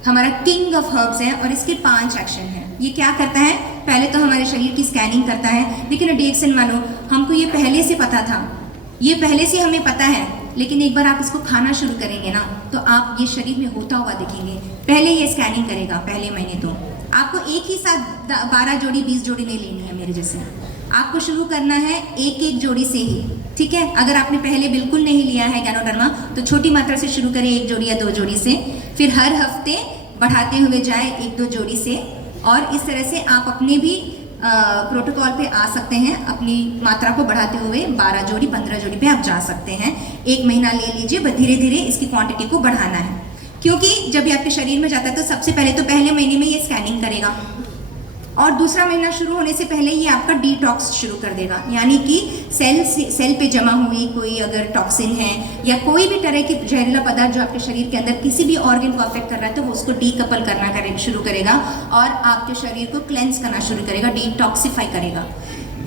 हमारा किंग ऑफ हर्ब्स है, और इसके 5 एक्शन हैं। ये क्या करता है? पहले तो हमारे शरीर की स्कैनिंग करता है। लेकिन डीएक्सएन वालों, हमको ये पहले से पता था, ये पहले से हमें पता है, लेकिन एक बार आप इसको खाना शुरू करेंगे ना तो आप ये शरीर में होता हुआ देखेंगे। पहले ये स्कैनिंग करेगा, पहले महीने तो आपको एक ही साथ 12 जोड़ी 20 जोड़ी नहीं लेनी है मेरे जैसे। आपको शुरू करना है एक जोड़ी से ही, ठीक है? अगर आपने पहले बिल्कुल नहीं लिया है गैनोडर्मा तो छोटी मात्रा से शुरू करें, 1 जोड़ी या 2 जोड़ी से, फिर हर हफ्ते बढ़ाते हुए जाए 1-2 जोड़ी से, और इस तरह से आप अपने भी प्रोटोकॉल पे आ सकते हैं। अपनी मात्रा को बढ़ाते हुए 12 जोड़ी 15 जोड़ी पे आप जा सकते हैं। 1 महीना ले लीजिए, बस धीरे धीरे इसकी क्वांटिटी को बढ़ाना है, क्योंकि जब ये आपके शरीर में जाता है तो सबसे पहले तो पहले महीने में ये स्कैनिंग करेगा, और दूसरा महीना शुरू होने से पहले ये आपका डिटॉक्स शुरू कर देगा। यानी कि सेल पे जमा हुई कोई अगर टॉक्सिन है या कोई भी तरह की जहरीला पदार्थ जो आपके शरीर के अंदर किसी भी ऑर्गन को अफेक्ट कर रहा है तो वो उसको डीकपल करना शुरू करेगा और आपके शरीर को क्लेंस करना शुरू करेगा, डिटॉक्सिफाई करेगा।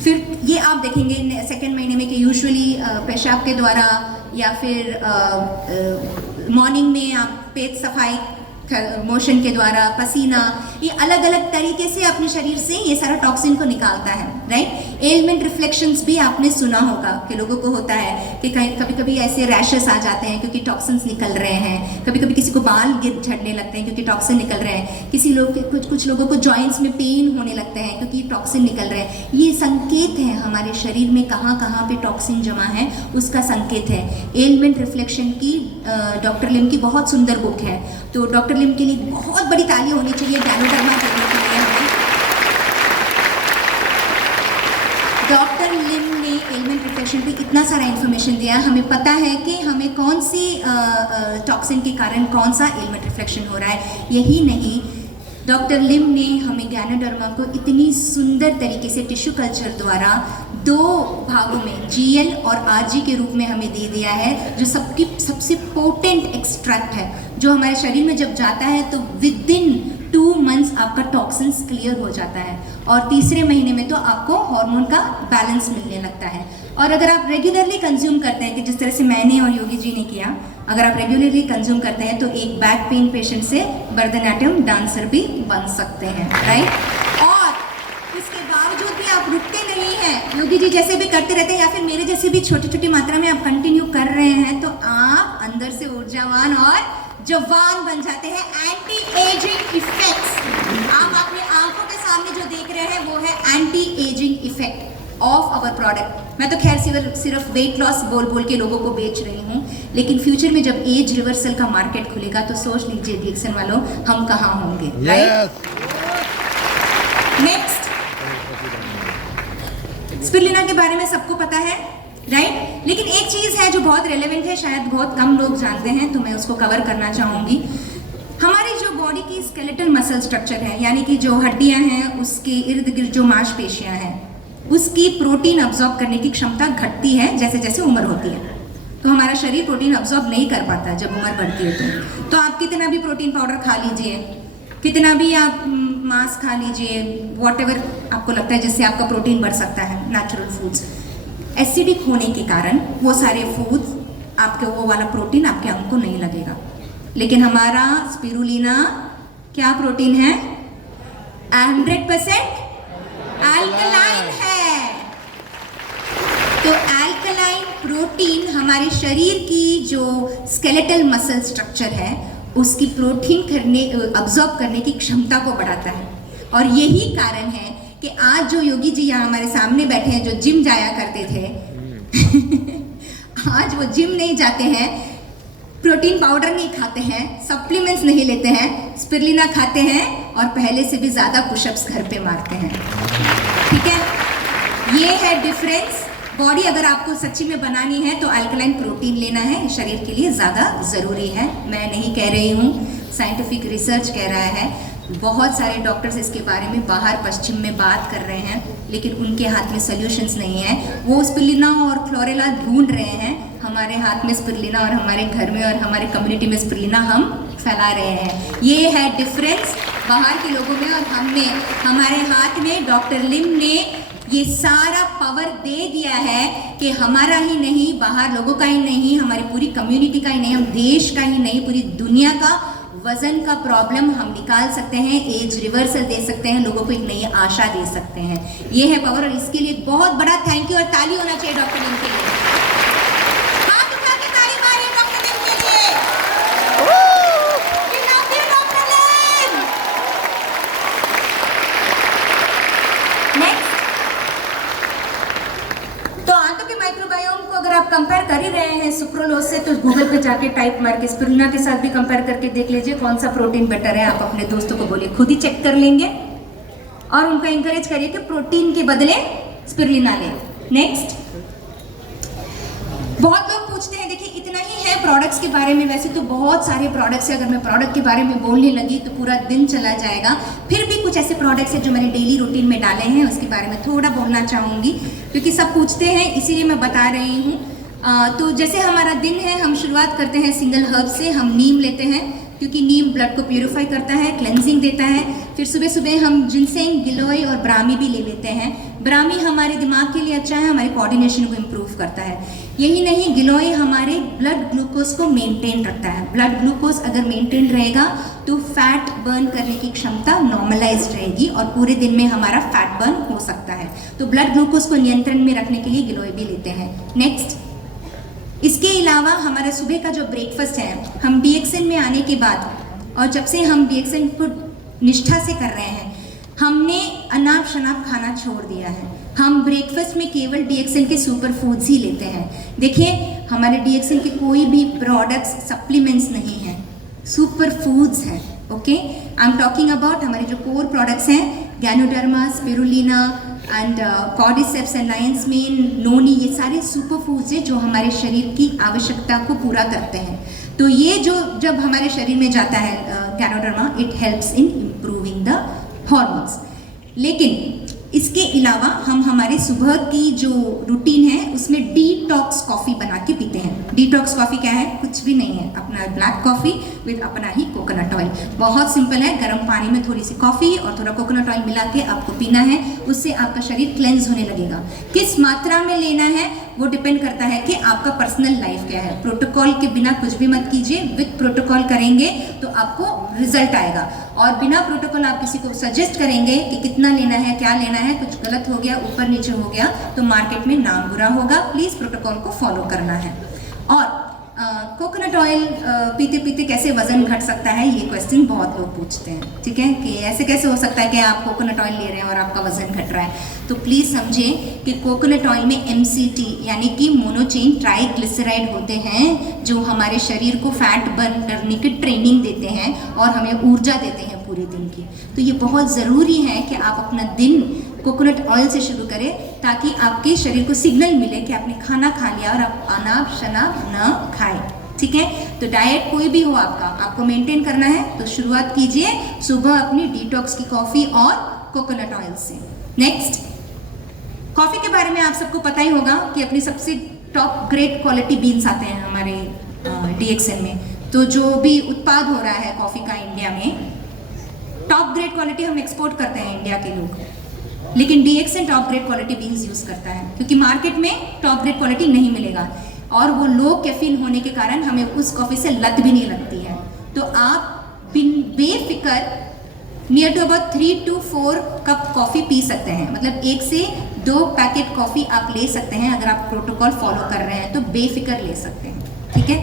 फिर ये आप देखेंगे 2nd महीने में कि यूजुअली पेशाब के द्वारा या फिर मॉर्निंग में आप पेट सफाई मोशन के द्वारा, पसीना, ये अलग अलग तरीके से अपने शरीर से ये सारा टॉक्सिन को निकालता है, राइट। एलिमेंट रिफ्लेक्शंस भी आपने सुना होगा कि लोगों को होता है कि कभी कभी ऐसे रैशेस आ जाते हैं क्योंकि टॉक्सिन्स निकल रहे हैं, कभी कभी किसी को बाल गिर झड़ने लगते हैं क्योंकि टॉक्सिन निकल रहे हैं, कुछ लोगों को जॉइंट्स में पेन होने लगते हैं क्योंकि टॉक्सिन निकल रहे हैं। ये संकेत है हमारे शरीर में कहाँ कहाँ पे टॉक्सिन जमा है, उसका संकेत है। एलिमेंट रिफ्लेक्शन की डॉक्टर लिम की बहुत सुंदर बुक है, तो डॉक्टर लिम के लिए बहुत बड़ी ताली होनी चाहिए गैनोडर्मा करने के लिए हमें। डॉक्टर लिम ने एलिमेंट रिफ्लेक्शन पे इतना सारा इन्फॉर्मेशन दिया, हमें पता है कि हमें कौन सी टॉक्सिन के कारण कौन सा एलिमेंट रिफ्लेक्शन हो रहा है। यही नहीं, डॉक्टर लिम ने हमें गैनोडर्मा को इतनी सुंदर तरीके से टिश्यू कल्चर द्वारा 2 भागों में जीएल और आरजी के रूप में हमें दे दिया है, जो सबसे पोटेंट एक्सट्रैक्ट है, जो हमारे शरीर में जब जाता है तो विद इन 2 मंथ्स आपका टॉक्सिन्स क्लियर हो जाता है और तीसरे महीने में तो आपको हार्मोन का बैलेंस मिलने लगता है। और अगर आप रेगुलरली कंज्यूम करते हैं कि जिस तरह से मैंने और योगी जी ने किया, अगर आप रेगुलरली कंज्यूम करते हैं तो एक बैक पेन पेशेंट से भरतनाट्यम डांसर भी बन सकते हैं, राइट। और इसके बावजूद भी आप रुकते नहीं हैं, योगी जी जैसे भी करते रहते हैं या फिर मेरे जैसे भी छोटी छोटी मात्रा में आप कंटिन्यू कर रहे हैं, तो आप अंदर से ऊर्जावान और जवान बन जाते हैं। एंटी एजिंग इफेक्ट्स आप अपनी आंखों के सामने जो देख रहे हैं वो है anti aging effect of our product. मैं तो खैर सिर्फ वेट लॉस बोल के लोगों को बेच रही हूँ, लेकिन फ्यूचर में जब एज रिवर्सल का मार्केट खुलेगा तो सोच लीजिए डिक्सन वालों हम कहाँ होंगे, राइट। नेक्स्ट, स्पिरुलिना के बारे में सबको पता है, राइट। लेकिन एक चीज़ है जो बहुत रेलेवेंट है, शायद बहुत कम लोग जानते हैं, तो मैं उसको कवर करना चाहूँगी। हमारी जो बॉडी की स्केलेटल मसल स्ट्रक्चर है, यानी कि जो हड्डियाँ हैं उसके इर्द गिर्द जो मांसपेशियाँ हैं, उसकी प्रोटीन अब्जॉर्ब करने की क्षमता घटती है जैसे जैसे उम्र होती है। तो हमारा शरीर प्रोटीन अब्जॉर्ब नहीं कर पाता जब उम्र बढ़ती है। तो आप कितना भी प्रोटीन पाउडर खा लीजिए, कितना भी आप मांस खा लीजिए, वॉटेवर आपको लगता है जिससे आपका प्रोटीन बढ़ सकता है, नेचुरल फूड्स, एसिडिक होने के कारण वो सारे फूड्स आपके वो वाला प्रोटीन आपके अंग को नहीं लगेगा। लेकिन हमारा स्पिरुलिना क्या प्रोटीन है? 100% अल्कलाइन है। तो अल्कलाइन प्रोटीन हमारे शरीर की जो स्केलेटल मसल स्ट्रक्चर है उसकी प्रोटीन अब्जॉर्ब करने की क्षमता को बढ़ाता है। और यही कारण है कि आज जो योगी जी यहाँ हमारे सामने बैठे हैं, जो जिम जाया करते थे आज वो जिम नहीं जाते हैं, प्रोटीन पाउडर नहीं खाते हैं, सप्लीमेंट्स नहीं लेते हैं, स्पिरुलिना खाते हैं और पहले से भी ज़्यादा पुशअप्स घर पे मारते हैं। ठीक है, ये है डिफरेंस। बॉडी अगर आपको सच्ची में बनानी है तो अल्कलाइन प्रोटीन लेना है, शरीर के लिए ज़्यादा ज़रूरी है। मैं नहीं कह रही हूँ, साइंटिफिक रिसर्च कह रहा है। बहुत सारे डॉक्टर्स इसके बारे में बाहर पश्चिम में बात कर रहे हैं, लेकिन उनके हाथ में सॉल्यूशंस नहीं है। वो स्पिरुलिना और क्लोरेला ढूंढ रहे हैं, हमारे हाथ में स्पिरुलिना और हमारे घर में और हमारे कम्युनिटी में स्पिरुलिना हम फैला रहे हैं। ये है डिफरेंस बाहर के लोगों में और हम में। हमारे हाथ में डॉक्टर लिम ने ये सारा पावर दे दिया है कि हमारा ही नहीं, बाहर लोगों का ही नहीं, हमारी पूरी कम्युनिटी का ही नहीं, हम देश का ही नहीं, पूरी दुनिया का वजन का प्रॉब्लम हम निकाल सकते हैं, एज रिवर्सल दे सकते हैं, लोगों को एक नई आशा दे सकते हैं। ये है पावर और इसके लिए बहुत बड़ा थैंक यू और ताली होना चाहिए डॉक्टर लिम के लिए। हाथ उठा के ताली मारिए डॉक्टर लिम के लिए। We love you, doctor Lim. Next, तो आंतों के माइक्रोबायोम को अगर आप कंपेयर कर ही रहे हैं सुक्रोलोज से, तो गूगल पे जाके टाइप मार के स्पिरुलिना के साथ भी कंपेयर करके देख लीजिए कौन सा प्रोटीन बेटर है। आप अपने दोस्तों को बोलिए, खुद ही चेक कर लेंगे और उनको इंकरेज करिए कि प्रोटीन के बदले स्पिरुलिना लें। नेक्स्ट, बहुत लोग पूछते हैं, देखिए इतना ही है प्रोडक्ट्स के बारे में, वैसे तो बहुत सारे प्रोडक्ट्स हैं, अगर मैं प्रोडक्ट के बारे में बोलने लगी तो पूरा दिन चला जाएगा। फिर भी कुछ ऐसे प्रोडक्ट्स हैं जो मैंने डेली रूटीन में डाले हैं, उसके बारे में थोड़ा बोलना चाहूँगी क्योंकि सब पूछते हैं, इसीलिए मैं बता रही हूँ। तो जैसे हमारा दिन है, हम शुरुआत करते हैं सिंगल हर्ब से। हम नीम लेते हैं क्योंकि नीम ब्लड को प्यूरिफाई करता है, क्लेंजिंग देता है। फिर सुबह सुबह हम जिनसेंग, गिलोय और ब्राह्मी भी ले लेते हैं। ब्राह्मी हमारे दिमाग के लिए अच्छा है, हमारे कोऑर्डिनेशन को इम्प्रूव करता है। यही नहीं, गिलोय हमारे ब्लड ग्लूकोज को मेंटेन रखता है। ब्लड ग्लूकोज अगर मेंटेन रहेगा तो फैट बर्न करने की क्षमता नॉर्मलाइज रहेगी और पूरे दिन में हमारा फैट बर्न हो सकता है। तो ब्लड ग्लूकोज को नियंत्रण में रखने के लिए गिलोय भी लेते हैं। नेक्स्ट, इसके अलावा हमारा सुबह का जो ब्रेकफास्ट है, हम DXN में आने के बाद और जब से हम DXN को निष्ठा से कर रहे हैं, हमने अनाप शनाप खाना छोड़ दिया है। हम ब्रेकफास्ट में केवल DXN के सुपर फूड्स ही लेते हैं। देखिए, हमारे DXN के कोई भी प्रोडक्ट्स सप्लीमेंट्स नहीं हैं, सुपर फूड्स हैं। Okay, I am talking about हमारे जो कोर प्रोडक्ट्स हैं, ganoderma, spirulina and cordyceps and lion's mane, noni, ये सारे सुपर फूड्स हैं जो हमारे शरीर की आवश्यकता को पूरा करते हैं। तो ये जो जब हमारे शरीर में जाता है ganoderma, it helps in improving the hormones. लेकिन इसके अलावा हम हमारे सुबह की जो रूटीन है उसमें डिटॉक्स कॉफ़ी बना के पीते हैं। डिटॉक्स कॉफ़ी क्या है? कुछ भी नहीं है, अपना ब्लैक कॉफ़ी विद अपना ही कोकोनट ऑयल। बहुत सिंपल है, गर्म पानी में थोड़ी सी कॉफ़ी और थोड़ा कोकोनट ऑयल मिला के आपको पीना है। उससे आपका शरीर क्लेंज होने लगेगा। किस मात्रा में लेना है वो डिपेंड करता है कि आपका पर्सनल लाइफ क्या है। प्रोटोकॉल के बिना कुछ भी मत कीजिए, विद प्रोटोकॉल करेंगे तो आपको रिजल्ट आएगा। और बिना प्रोटोकॉल आप किसी को सजेस्ट करेंगे कि कितना लेना है, क्या लेना है, कुछ गलत हो गया, ऊपर नीचे हो गया, तो मार्केट में नाम बुरा होगा। प्लीज़ प्रोटोकॉल को फॉलो करना है। और कोकोनट ऑयल पीते पीते कैसे वजन घट सकता है, ये क्वेश्चन बहुत लोग पूछते हैं। ठीक है, कि ऐसे कैसे हो सकता है कि आप कोकोनट ऑयल ले रहे हैं और आपका वजन घट रहा है। तो प्लीज़ समझें कि कोकोनट ऑयल में MCT यानी कि मोनोचेन ट्राइग्लिसराइड होते हैं, जो हमारे शरीर को फैट बर्न करने की ट्रेनिंग देते हैं और हमें ऊर्जा देते हैं पूरे दिन की। तो ये बहुत ज़रूरी है कि आप अपना दिन कोकोनट ऑयल से शुरू करें, ताकि आपके शरीर को सिग्नल मिले कि आपने खाना खा लिया और आप अनाप शनाप न खाएं। ठीक है, तो डाइट कोई भी हो आपको मेंटेन करना है तो शुरुआत कीजिए सुबह अपनी डिटॉक्स की कॉफ़ी और कोकोनट ऑयल से। नेक्स्ट, कॉफ़ी के बारे में आप सबको पता ही होगा कि अपनी सबसे टॉप ग्रेड क्वालिटी बीन्स आते हैं हमारे DXN में। तो जो भी उत्पाद हो रहा है कॉफ़ी का इंडिया में, टॉप ग्रेड क्वालिटी हम एक्सपोर्ट करते हैं इंडिया के लोग, लेकिन DXN top grade quality beans use करता है, क्योंकि मार्केट में टॉप ग्रेड क्वालिटी नहीं मिलेगा और वो लो कैफीन होने के कारण हमें उस कॉफ़ी से लत भी नहीं लगती है। तो आप बेफिक्र near to about 3 to 4 cup coffee पी सकते हैं। मतलब 1 से 2 पैकेट कॉफ़ी आप ले सकते हैं अगर आप प्रोटोकॉल फॉलो कर रहे हैं, तो बेफिक्र ले सकते हैं। ठीक है,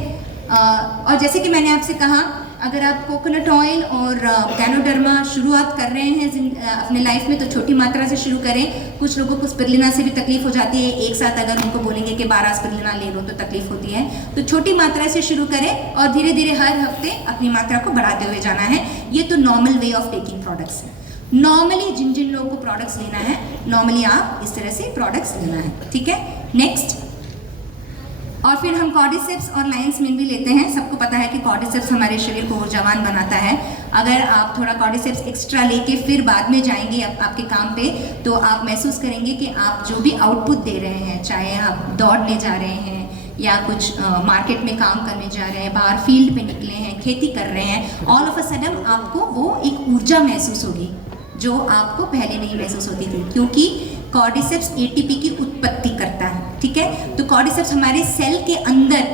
और जैसे कि मैंने आपसे कहा, अगर आप कोकोनट ऑयल और गैनोडर्मा शुरुआत कर रहे हैं अपने लाइफ में, तो छोटी मात्रा से शुरू करें। कुछ लोगों को स्पिरुलिना से भी तकलीफ हो जाती है, एक साथ अगर उनको बोलेंगे कि 12 स्पिरुलिना ले लो तो तकलीफ होती है। तो छोटी मात्रा से शुरू करें और धीरे धीरे हर हफ्ते अपनी मात्रा को बढ़ाते हुए जाना है। ये तो normal way of taking products है। नॉर्मली जिन जिन लोगों को प्रोडक्ट्स लेना है, नॉर्मली आप इस तरह से प्रोडक्ट्स लेना है। ठीक है, नेक्स्ट, और फिर हम कॉर्डिसेप्स और लायंस मेन भी लेते हैं। सबको पता है कि कॉर्डिसेप्स हमारे शरीर को ऊर्जावान बनाता है। अगर आप थोड़ा कॉर्डिसेप्स एक्स्ट्रा लेके फिर बाद में जाएंगे आपके काम पे, तो आप महसूस करेंगे कि आप जो भी आउटपुट दे रहे हैं, चाहे आप दौड़ने जा रहे हैं या कुछ मार्केट में काम करने जा रहे हैं, बाहर फील्ड पे निकले हैं, खेती कर रहे हैं, ऑल ऑफ अ सडन आपको वो एक ऊर्जा महसूस होगी जो आपको पहले नहीं महसूस होती थी, क्योंकि कॉर्डिसेप्स ATP की उत्पत्ति करता है। ठीक है, तो कॉर्डिसेप्स हमारे सेल के अंदर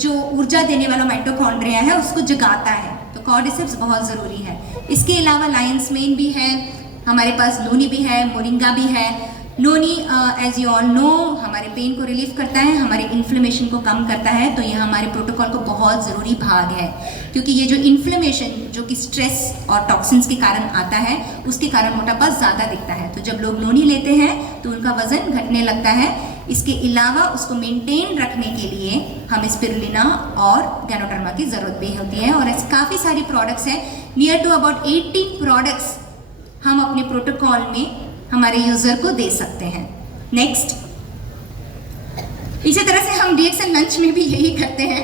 जो ऊर्जा देने वाला माइटोकॉन्ड्रिया है उसको जगाता है। तो कॉर्डिसेप्स बहुत ज़रूरी है। इसके अलावा लायंस मेन भी है, हमारे पास नोनी भी है, मोरिंगा भी है। नोनी एज यू ऑल नो हमारे पेन को रिलीव करता है, हमारे इन्फ्लेमेशन को कम करता है। तो यह हमारे प्रोटोकॉल को बहुत ज़रूरी भाग है, क्योंकि ये जो इन्फ्लेमेशन जो कि स्ट्रेस और टॉक्सिन्स के कारण आता है, उसके कारण मोटापा ज़्यादा दिखता है। तो जब लोग नोनी लेते हैं तो उनका वज़न घटने लगता है। इसके अलावा उसको मेंटेन रखने के लिए हमें स्पिरुलिना और गैनोडर्मा की ज़रूरत भी होती है। और ऐसे काफ़ी सारी प्रोडक्ट्स हैं, नियर टू अबाउट 80 प्रोडक्ट्स हम अपने प्रोटोकॉल में हमारे यूज़र को दे सकते हैं। नेक्स्ट, इसी तरह से हम DXN लंच में भी यही करते हैं,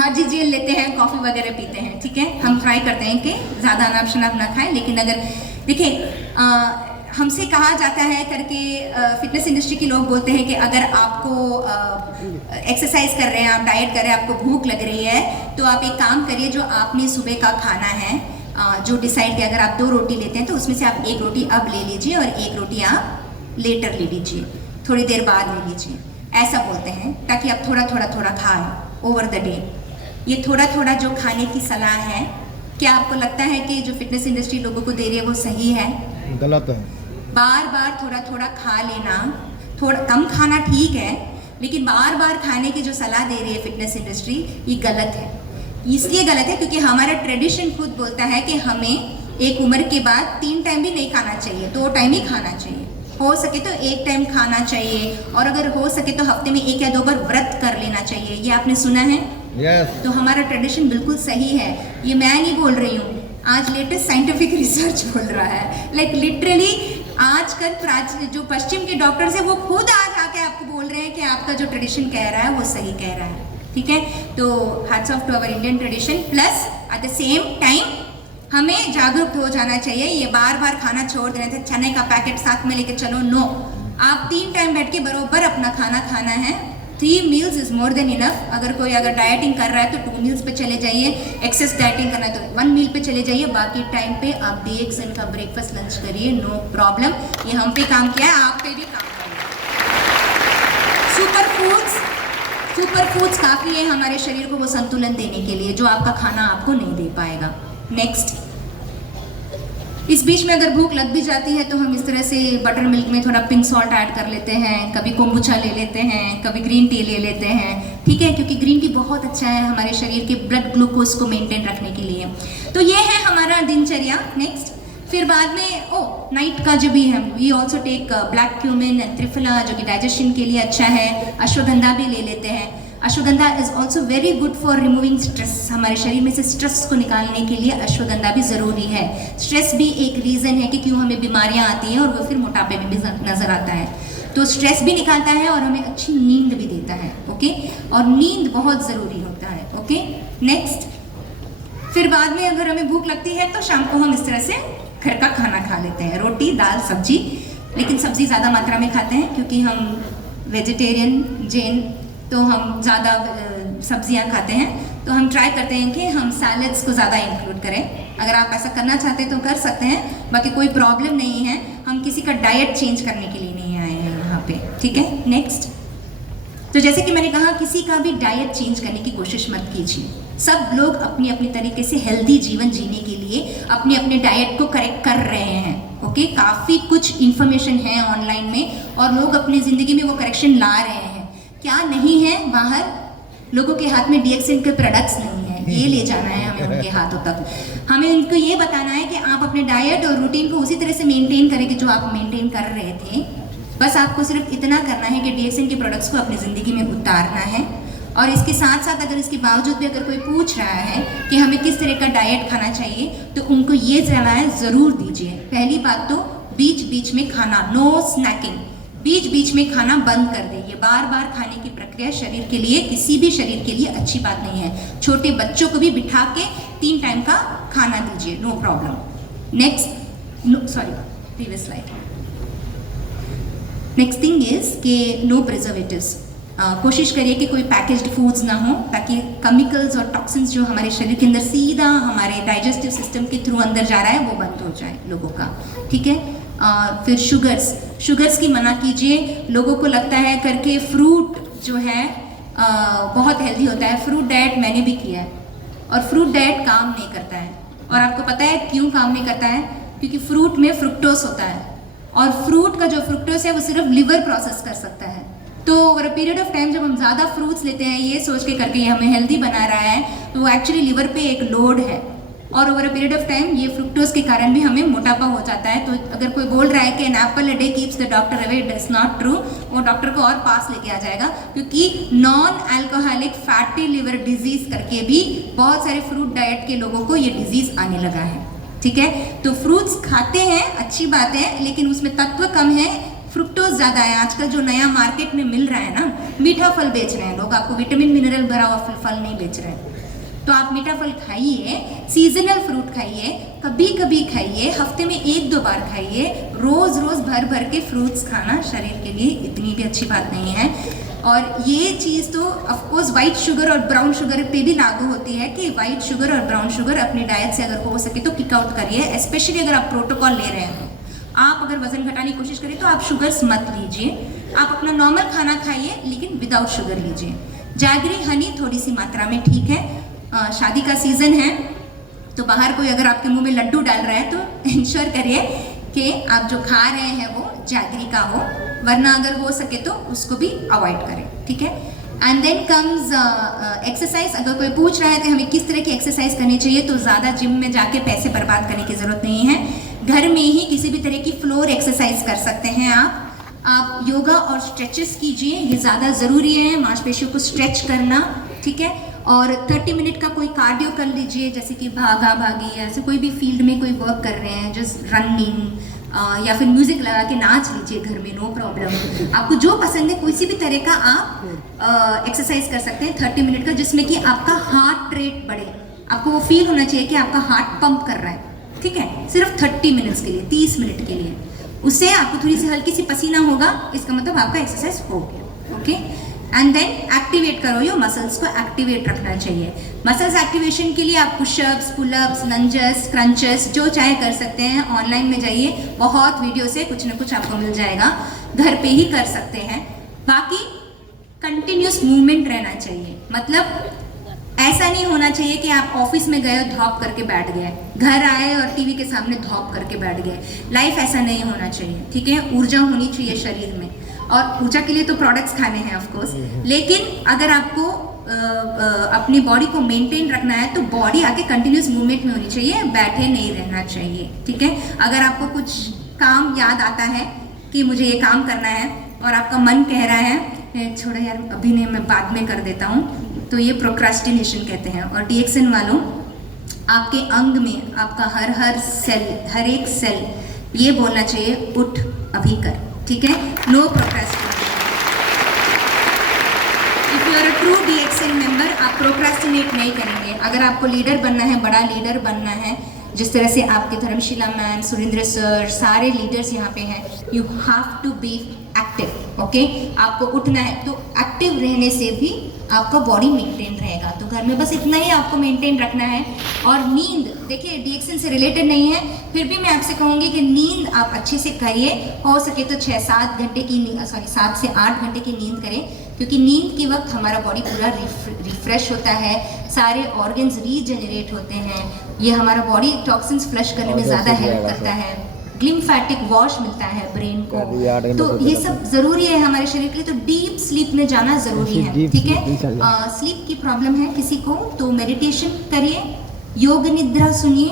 RGGL लेते हैं, कॉफ़ी वगैरह पीते हैं। ठीक है, हम ट्राई करते हैं कि ज़्यादा अनाप शनाप ना खाएं, लेकिन अगर देखिए हमसे कहा जाता है करके, फिटनेस इंडस्ट्री के लोग बोलते हैं कि अगर आपको एक्सरसाइज कर रहे हैं, आप डाइट कर रहे हैं, आपको भूख लग रही है, तो आप एक काम करिए, जो आपने सुबह का खाना है जो डिसाइड किया, अगर आप 2 रोटी लेते हैं तो उसमें से आप 1 रोटी अब ले लीजिए और 1 रोटी आप लेटर ले लीजिए, थोड़ी देर बाद ले लीजिए। ऐसा बोलते हैं, ताकि आप थोड़ा थोड़ा थोड़ा खाएं ओवर द डे। ये थोड़ा थोड़ा जो खाने की सलाह है, क्या आपको लगता है कि जो फिटनेस इंडस्ट्री लोगों को दे रही है वो सही है? गलत है। बार बार थोड़ा थोड़ा खा लेना, थोड़ा कम खाना ठीक है, लेकिन बार बार खाने की जो सलाह दे रही है फिटनेस इंडस्ट्री, ये गलत है। इसलिए गलत है क्योंकि हमारा ट्रेडिशन खुद बोलता है कि हमें एक उम्र के बाद 3 टाइम भी नहीं खाना चाहिए, 2 टाइम ही खाना चाहिए। हो सके तो 1 टाइम खाना चाहिए, और अगर हो सके तो हफ्ते में 1 या 2 बार व्रत कर लेना चाहिए। ये आपने सुना है? यस। तो हमारा ट्रेडिशन बिल्कुल सही है, ये मैं नहीं बोल रही हूँ, आज लेटेस्ट साइंटिफिक रिसर्च बोल रहा है। लाइक लिटरली आजकल जो पश्चिम के डॉक्टर्स हैं वो खुद आज आके आपको बोल रहे हैं कि आपका जो ट्रेडिशन कह रहा है वो सही कह रहा है। ठीक है, तो hats off to our Indian tradition, plus at the same time हमें जागरूक हो जाना चाहिए। ये बार बार खाना छोड़ देना था, चने का पैकेट साथ में लेके चलो, नो। आप 3 टाइम बैठ के बरोबर अपना खाना खाना है। 3 meals is more than enough. अगर डाइटिंग कर रहा है तो 2 मील्स पे चले जाइए, एक्सेस डाइटिंग करना है तो 1 मील पे चले जाइए, बाकी टाइम पे आप DXN का ब्रेकफास्ट लंच करिए, नो प्रॉब्लम। ये हम पे काम किया है, आप पे भी काम करिए। सुपर फूड्स काफ़ी है हमारे शरीर को वो संतुलन देने के लिए जो आपका खाना आपको नहीं दे पाएगा। नेक्स्ट, इस बीच में अगर भूख लग भी जाती है तो हम इस तरह से बटर मिल्क में थोड़ा पिंक सॉल्ट ऐड कर लेते हैं, कभी कोम्बुचा ले लेते हैं, कभी ग्रीन टी ले लेते हैं। ठीक है, क्योंकि ग्रीन टी बहुत अच्छा है हमारे शरीर के ब्लड ग्लूकोज को मेंटेन रखने के लिए। तो ये है हमारा दिनचर्या। नेक्स्ट, फिर बाद में नाइट का जो भी है, we also take black cumin and triphala जो कि डाइजेशन के लिए अच्छा है। अश्वगंधा भी ले लेते हैं। Ashwagandha is also very good for removing stress. हमारे शरीर में से स्ट्रेस को निकालने के लिए अश्वगंधा भी ज़रूरी है। स्ट्रेस भी एक रीज़न है कि क्यों हमें बीमारियां आती हैं, और वो फिर मोटापे में भी नज़र आता है। तो स्ट्रेस भी निकालता है और हमें अच्छी नींद भी देता है। ओके, और नींद बहुत ज़रूरी होता है। ओके, नेक्स्ट, फिर बाद में अगर हमें भूख लगती है तो शाम को हम इस तरह से घर का खाना खा लेते हैं, रोटी दाल सब्जी, लेकिन सब्जी ज़्यादा मात्रा में खाते हैं क्योंकि हम वेजिटेरियन जैन, तो हम ज़्यादा सब्जियां खाते हैं। तो हम ट्राई करते हैं कि हम सैलड्स को ज़्यादा इंक्लूड करें। अगर आप ऐसा करना चाहते हैं तो कर सकते हैं, बाकी कोई प्रॉब्लम नहीं है। हम किसी का डाइट चेंज करने के लिए नहीं आए हैं यहाँ पे। ठीक है, नेक्स्ट, तो जैसे कि मैंने कहा, किसी का भी डाइट चेंज करने की कोशिश मत कीजिए। सब लोग अपनी अपनी तरीके से हेल्दी जीवन जीने के लिए अपने अपने डाइट को करेक्ट कर रहे हैं। ओके, काफ़ी कुछ इन्फॉर्मेशन है ऑनलाइन में और लोग अपनी ज़िंदगी में वो करेक्शन ला रहे हैं। क्या नहीं है, बाहर लोगों के हाथ में DXN के प्रोडक्ट्स नहीं है, ये ले जाना है हमें उनके हाथों तक। हमें उनको ये बताना है कि आप अपने डाइट और रूटीन को उसी तरह से मेंटेन करें कि जो आप मेंटेन कर रहे थे। बस आपको सिर्फ इतना करना है कि DXN के प्रोडक्ट्स को अपनी ज़िंदगी में उतारना है। और इसके साथ साथ अगर इसके बावजूद भी अगर कोई पूछ रहा है कि हमें किस तरह का डाइट खाना चाहिए, तो उनको ये सलाह ज़रूर दीजिए। पहली बात तो बीच बीच में खाना, नो स्नैकिंग, बीच बीच में खाना बंद कर दे। ये बार बार खाने की प्रक्रिया शरीर के लिए, किसी भी शरीर के लिए अच्छी बात नहीं है। छोटे बच्चों को भी बिठा के 3 टाइम का खाना दीजिए, no problem. Next, sorry, previous slide. Next thing is कि नो प्रिजर्वेटिव्स। कोशिश करिए कि कोई पैकेज्ड फूड्स ना हो, ताकि केमिकल्स और टॉक्सिन्स जो हमारे शरीर के अंदर सीधा हमारे डाइजेस्टिव सिस्टम के थ्रू अंदर जा रहा है वो बंद हो जाए लोगों का। ठीक है, फिर शुगर्स की मना कीजिए। लोगों को लगता है करके फ्रूट जो है बहुत हेल्दी होता है। फ्रूट डाइट मैंने भी किया है और फ्रूट डाइट काम नहीं करता है। और आपको पता है क्यों काम नहीं करता है? क्योंकि फ्रूट में फ्रुक्टोस होता है और फ्रूट का जो फ्रुक्टोस है वो सिर्फ लिवर प्रोसेस कर सकता है। तो over a period of time जब हम ज़्यादा फ्रूट्स लेते हैं ये सोच के करके ये हमें हेल्दी बना रहा है, तो वो एक्चुअली लिवर पे एक लोड है और over a period of time ये फ्रुक्टोज के कारण भी हमें मोटापा हो जाता है। तो अगर कोई बोल रहा है कि an apple a day keeps the doctor away, it is not true. वो डॉक्टर को और पास लेके आ जाएगा, क्योंकि non alcoholic fatty liver disease करके भी बहुत सारे फ्रूट डाइट के लोगों को ये डिजीज आने लगा है। ठीक है, तो फ्रूट्स खाते हैं, अच्छी बात है, लेकिन उसमें तत्व कम है, फ्रुक्टोज ज़्यादा है। आजकल जो नया मार्केट में मिल रहा है ना, मीठा फल बेच रहे हैं लोग, आपको विटामिन मिनरल भरा हुआ फल नहीं बेच रहे हैं। तो आप मीठा फल खाइए, सीजनल फ्रूट खाइए, कभी कभी खाइए, हफ्ते में 1-2 बार खाइए। रोज़ रोज़ भर भर के फ्रूट्स खाना शरीर के लिए इतनी भी अच्छी बात नहीं है। और ये चीज़ तो ऑफकोर्स वाइट शुगर और ब्राउन शुगर पे भी लागू होती है कि वाइट शुगर और ब्राउन शुगर अपनी डाइट से अगर हो सके तो किक आउट करिए, स्पेशली अगर आप प्रोटोकॉल ले रहे हैं। आप अगर वजन घटाने की कोशिश करें तो आप शुगर्स मत लीजिए, आप अपना नॉर्मल खाना खाइए लेकिन विदाउट शुगर लीजिए। जैगरी हनी थोड़ी सी मात्रा में ठीक है। शादी का सीजन है तो बाहर कोई अगर आपके मुंह में लड्डू डाल रहा है तो इंश्योर करिए कि आप जो खा रहे हैं वो जैगरी का हो, वरना अगर हो सके तो उसको भी अवॉइड करें, ठीक है। And then comes exercise. अगर कोई पूछ रहा है कि हमें किस तरह की एक्सरसाइज करनी चाहिए, तो ज़्यादा जिम में जाके पैसे बर्बाद करने की ज़रूरत नहीं है। घर में ही किसी भी तरह की फ्लोर एक्सरसाइज कर सकते हैं आप योगा और स्ट्रेचेस कीजिए, ये ज़्यादा ज़रूरी है मांसपेशियों को स्ट्रेच करना, ठीक है। और 30 मिनट का कोई कार्डियो कर लीजिए, जैसे कि भागा भागी, ऐसे कोई भी फील्ड में कोई वर्क कर रहे हैं, जस्ट रनिंग, या फिर म्यूजिक लगा के नाच लीजिए घर में, नो प्रॉब्लम। आपको जो पसंद है कोई सी भी तरह का आप एक्सरसाइज कर सकते हैं 30 मिनट का, जिसमें कि आपका हार्ट रेट बढ़े। आपको वो फील होना चाहिए कि आपका हार्ट पंप कर रहा है, ठीक है। सिर्फ 30 मिनट्स के लिए, 30 मिनट के लिए। उससे आपको थोड़ी सी हल्की सी पसीना होगा, इसका मतलब आपका एक्सरसाइज हो गया, ओके। एंड देन एक्टिवेट करो, यो मसल्स को एक्टिवेट रखना चाहिए। मसल्स एक्टिवेशन के लिए आप पुशअप्स, पुलअप्स, लंजेस, क्रंचेस जो चाहे कर सकते हैं। ऑनलाइन में जाइए, बहुत वीडियो से कुछ ना कुछ आपको मिल जाएगा, घर पे ही कर सकते हैं। बाकी कंटिन्यूस मूवमेंट रहना चाहिए, मतलब ऐसा नहीं होना चाहिए कि आप ऑफिस में गए और धॉप करके बैठ गए, घर आए और टीवी के सामने धॉप करके बैठ गए। लाइफ ऐसा नहीं होना चाहिए, ठीक है। ऊर्जा होनी चाहिए शरीर में, और ऊर्जा के लिए तो प्रोडक्ट्स खाने हैं ऑफ कोर्स, लेकिन अगर आपको अपनी बॉडी को मेंटेन रखना है तो बॉडी आके कंटिन्यूस मूवमेंट में होनी चाहिए, बैठे नहीं रहना चाहिए, ठीक है। अगर आपको कुछ काम याद आता है कि मुझे ये काम करना है और आपका मन कह रहा है छोड़ो यार अभी नहीं, मैं बाद में कर देता हूँ, तो ये प्रोक्रास्टिनेशन कहते हैं। और DXN वालों, आपके अंग में आपका हर सेल, हर एक सेल ये बोलना चाहिए उठ अभी कर, ठीक है। No procrastination. If you are a true DXN member, आप प्रोक्रास्टिनेट नहीं करेंगे। अगर आपको लीडर बनना है, बड़ा लीडर बनना है, जिस तरह से आपके धर्मशिला मैम, सुरेंद्र सर, सारे लीडर्स यहाँ पे हैं, you have to be active, okay. आपको उठना है, तो एक्टिव रहने से भी आपका बॉडी मेंटेन रहेगा। तो घर में बस इतना ही आपको मेंटेन रखना है। और नींद, देखिए DXN से रिलेटेड नहीं है, फिर भी मैं आपसे कहूँगी कि नींद आप अच्छे से करिए। हो सके तो 6-7 घंटे की, 7 से 8 घंटे की नींद करें, क्योंकि नींद के वक्त हमारा बॉडी पूरा रिफ्रेश होता है, सारे ऑर्गन्स रीजनरेट होते हैं, ये हमारा बॉडी टॉक्सिन्स फ्लश करने में ज़्यादा हेल्प करता है, ग्लिम्फेटिक वॉश मिलता है ब्रेन को, तो ये सब ज़रूरी है हमारे शरीर के लिए। तो डीप स्लीप में जाना ज़रूरी है, ठीक है। स्लीप की प्रॉब्लम है किसी को तो मेडिटेशन करिए, योग निद्रा सुनिए।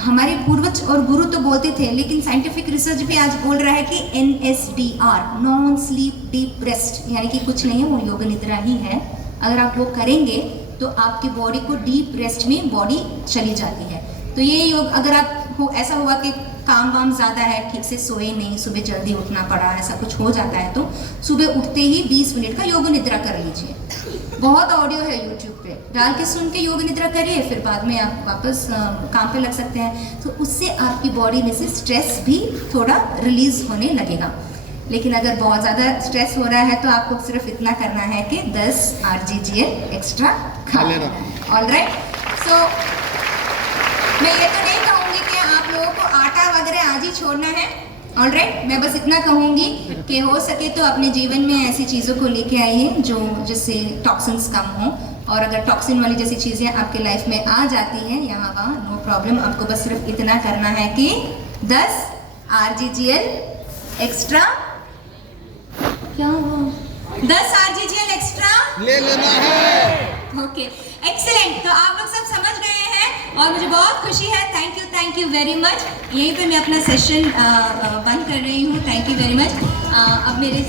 हमारे पूर्वज और गुरु तो बोलते थे, लेकिन साइंटिफिक रिसर्च भी आज बोल रहा है कि NSDR, non sleep deep rest, यानी कि कुछ नहीं है, वो योग निद्रा ही है। अगर आप वो करेंगे तो आपकी बॉडी को डीप रेस्ट में बॉडी चली जाती है। तो ये योग, अगर आप ऐसा हुआ कि काम वाम ज़्यादा है, ठीक से सोए नहीं, सुबह जल्दी उठना पड़ा, ऐसा कुछ हो जाता है, तो सुबह उठते ही 20 मिनट का योग निद्रा कर लीजिए। बहुत ऑडियो है YouTube पे, डाल के सुन के योग निद्रा करिए, फिर बाद में आप वापस काम पे लग सकते हैं। तो उससे आपकी बॉडी में से स्ट्रेस भी थोड़ा रिलीज होने लगेगा। लेकिन अगर बहुत ज़्यादा स्ट्रेस हो रहा है तो आपको सिर्फ इतना करना है कि 10 RGGL एक्स्ट्रा खा लेना। ऑलराइट, सो मैं ये तो नहीं कहूँगी कि आप लोगों को आटा वगैरह आज ही छोड़ना है। ऑलराइट, मैं बस इतना कहूँगी कि हो सके तो अपने जीवन में ऐसी चीज़ों को लेके आइए जो जिससे टॉक्सिन्स कम हो। और अगर टॉक्सिन वाली जैसी चीज़ें आपके लाइफ में आ जाती हैं यहाँ वहाँ, नो प्रॉब्लम, आपको बस सिर्फ इतना करना है कि 10 RGGL एक्स्ट्रा, क्या हुआ, 10 RGGL एक्स्ट्रा ले लेना है। Okay, excellent. तो आप लोग सब समझ गए हैं और मुझे बहुत खुशी है। Thank you very much. यहीं पे मैं अपना सेशन बंद कर रही हूँ। Thank you very much. अब मेरे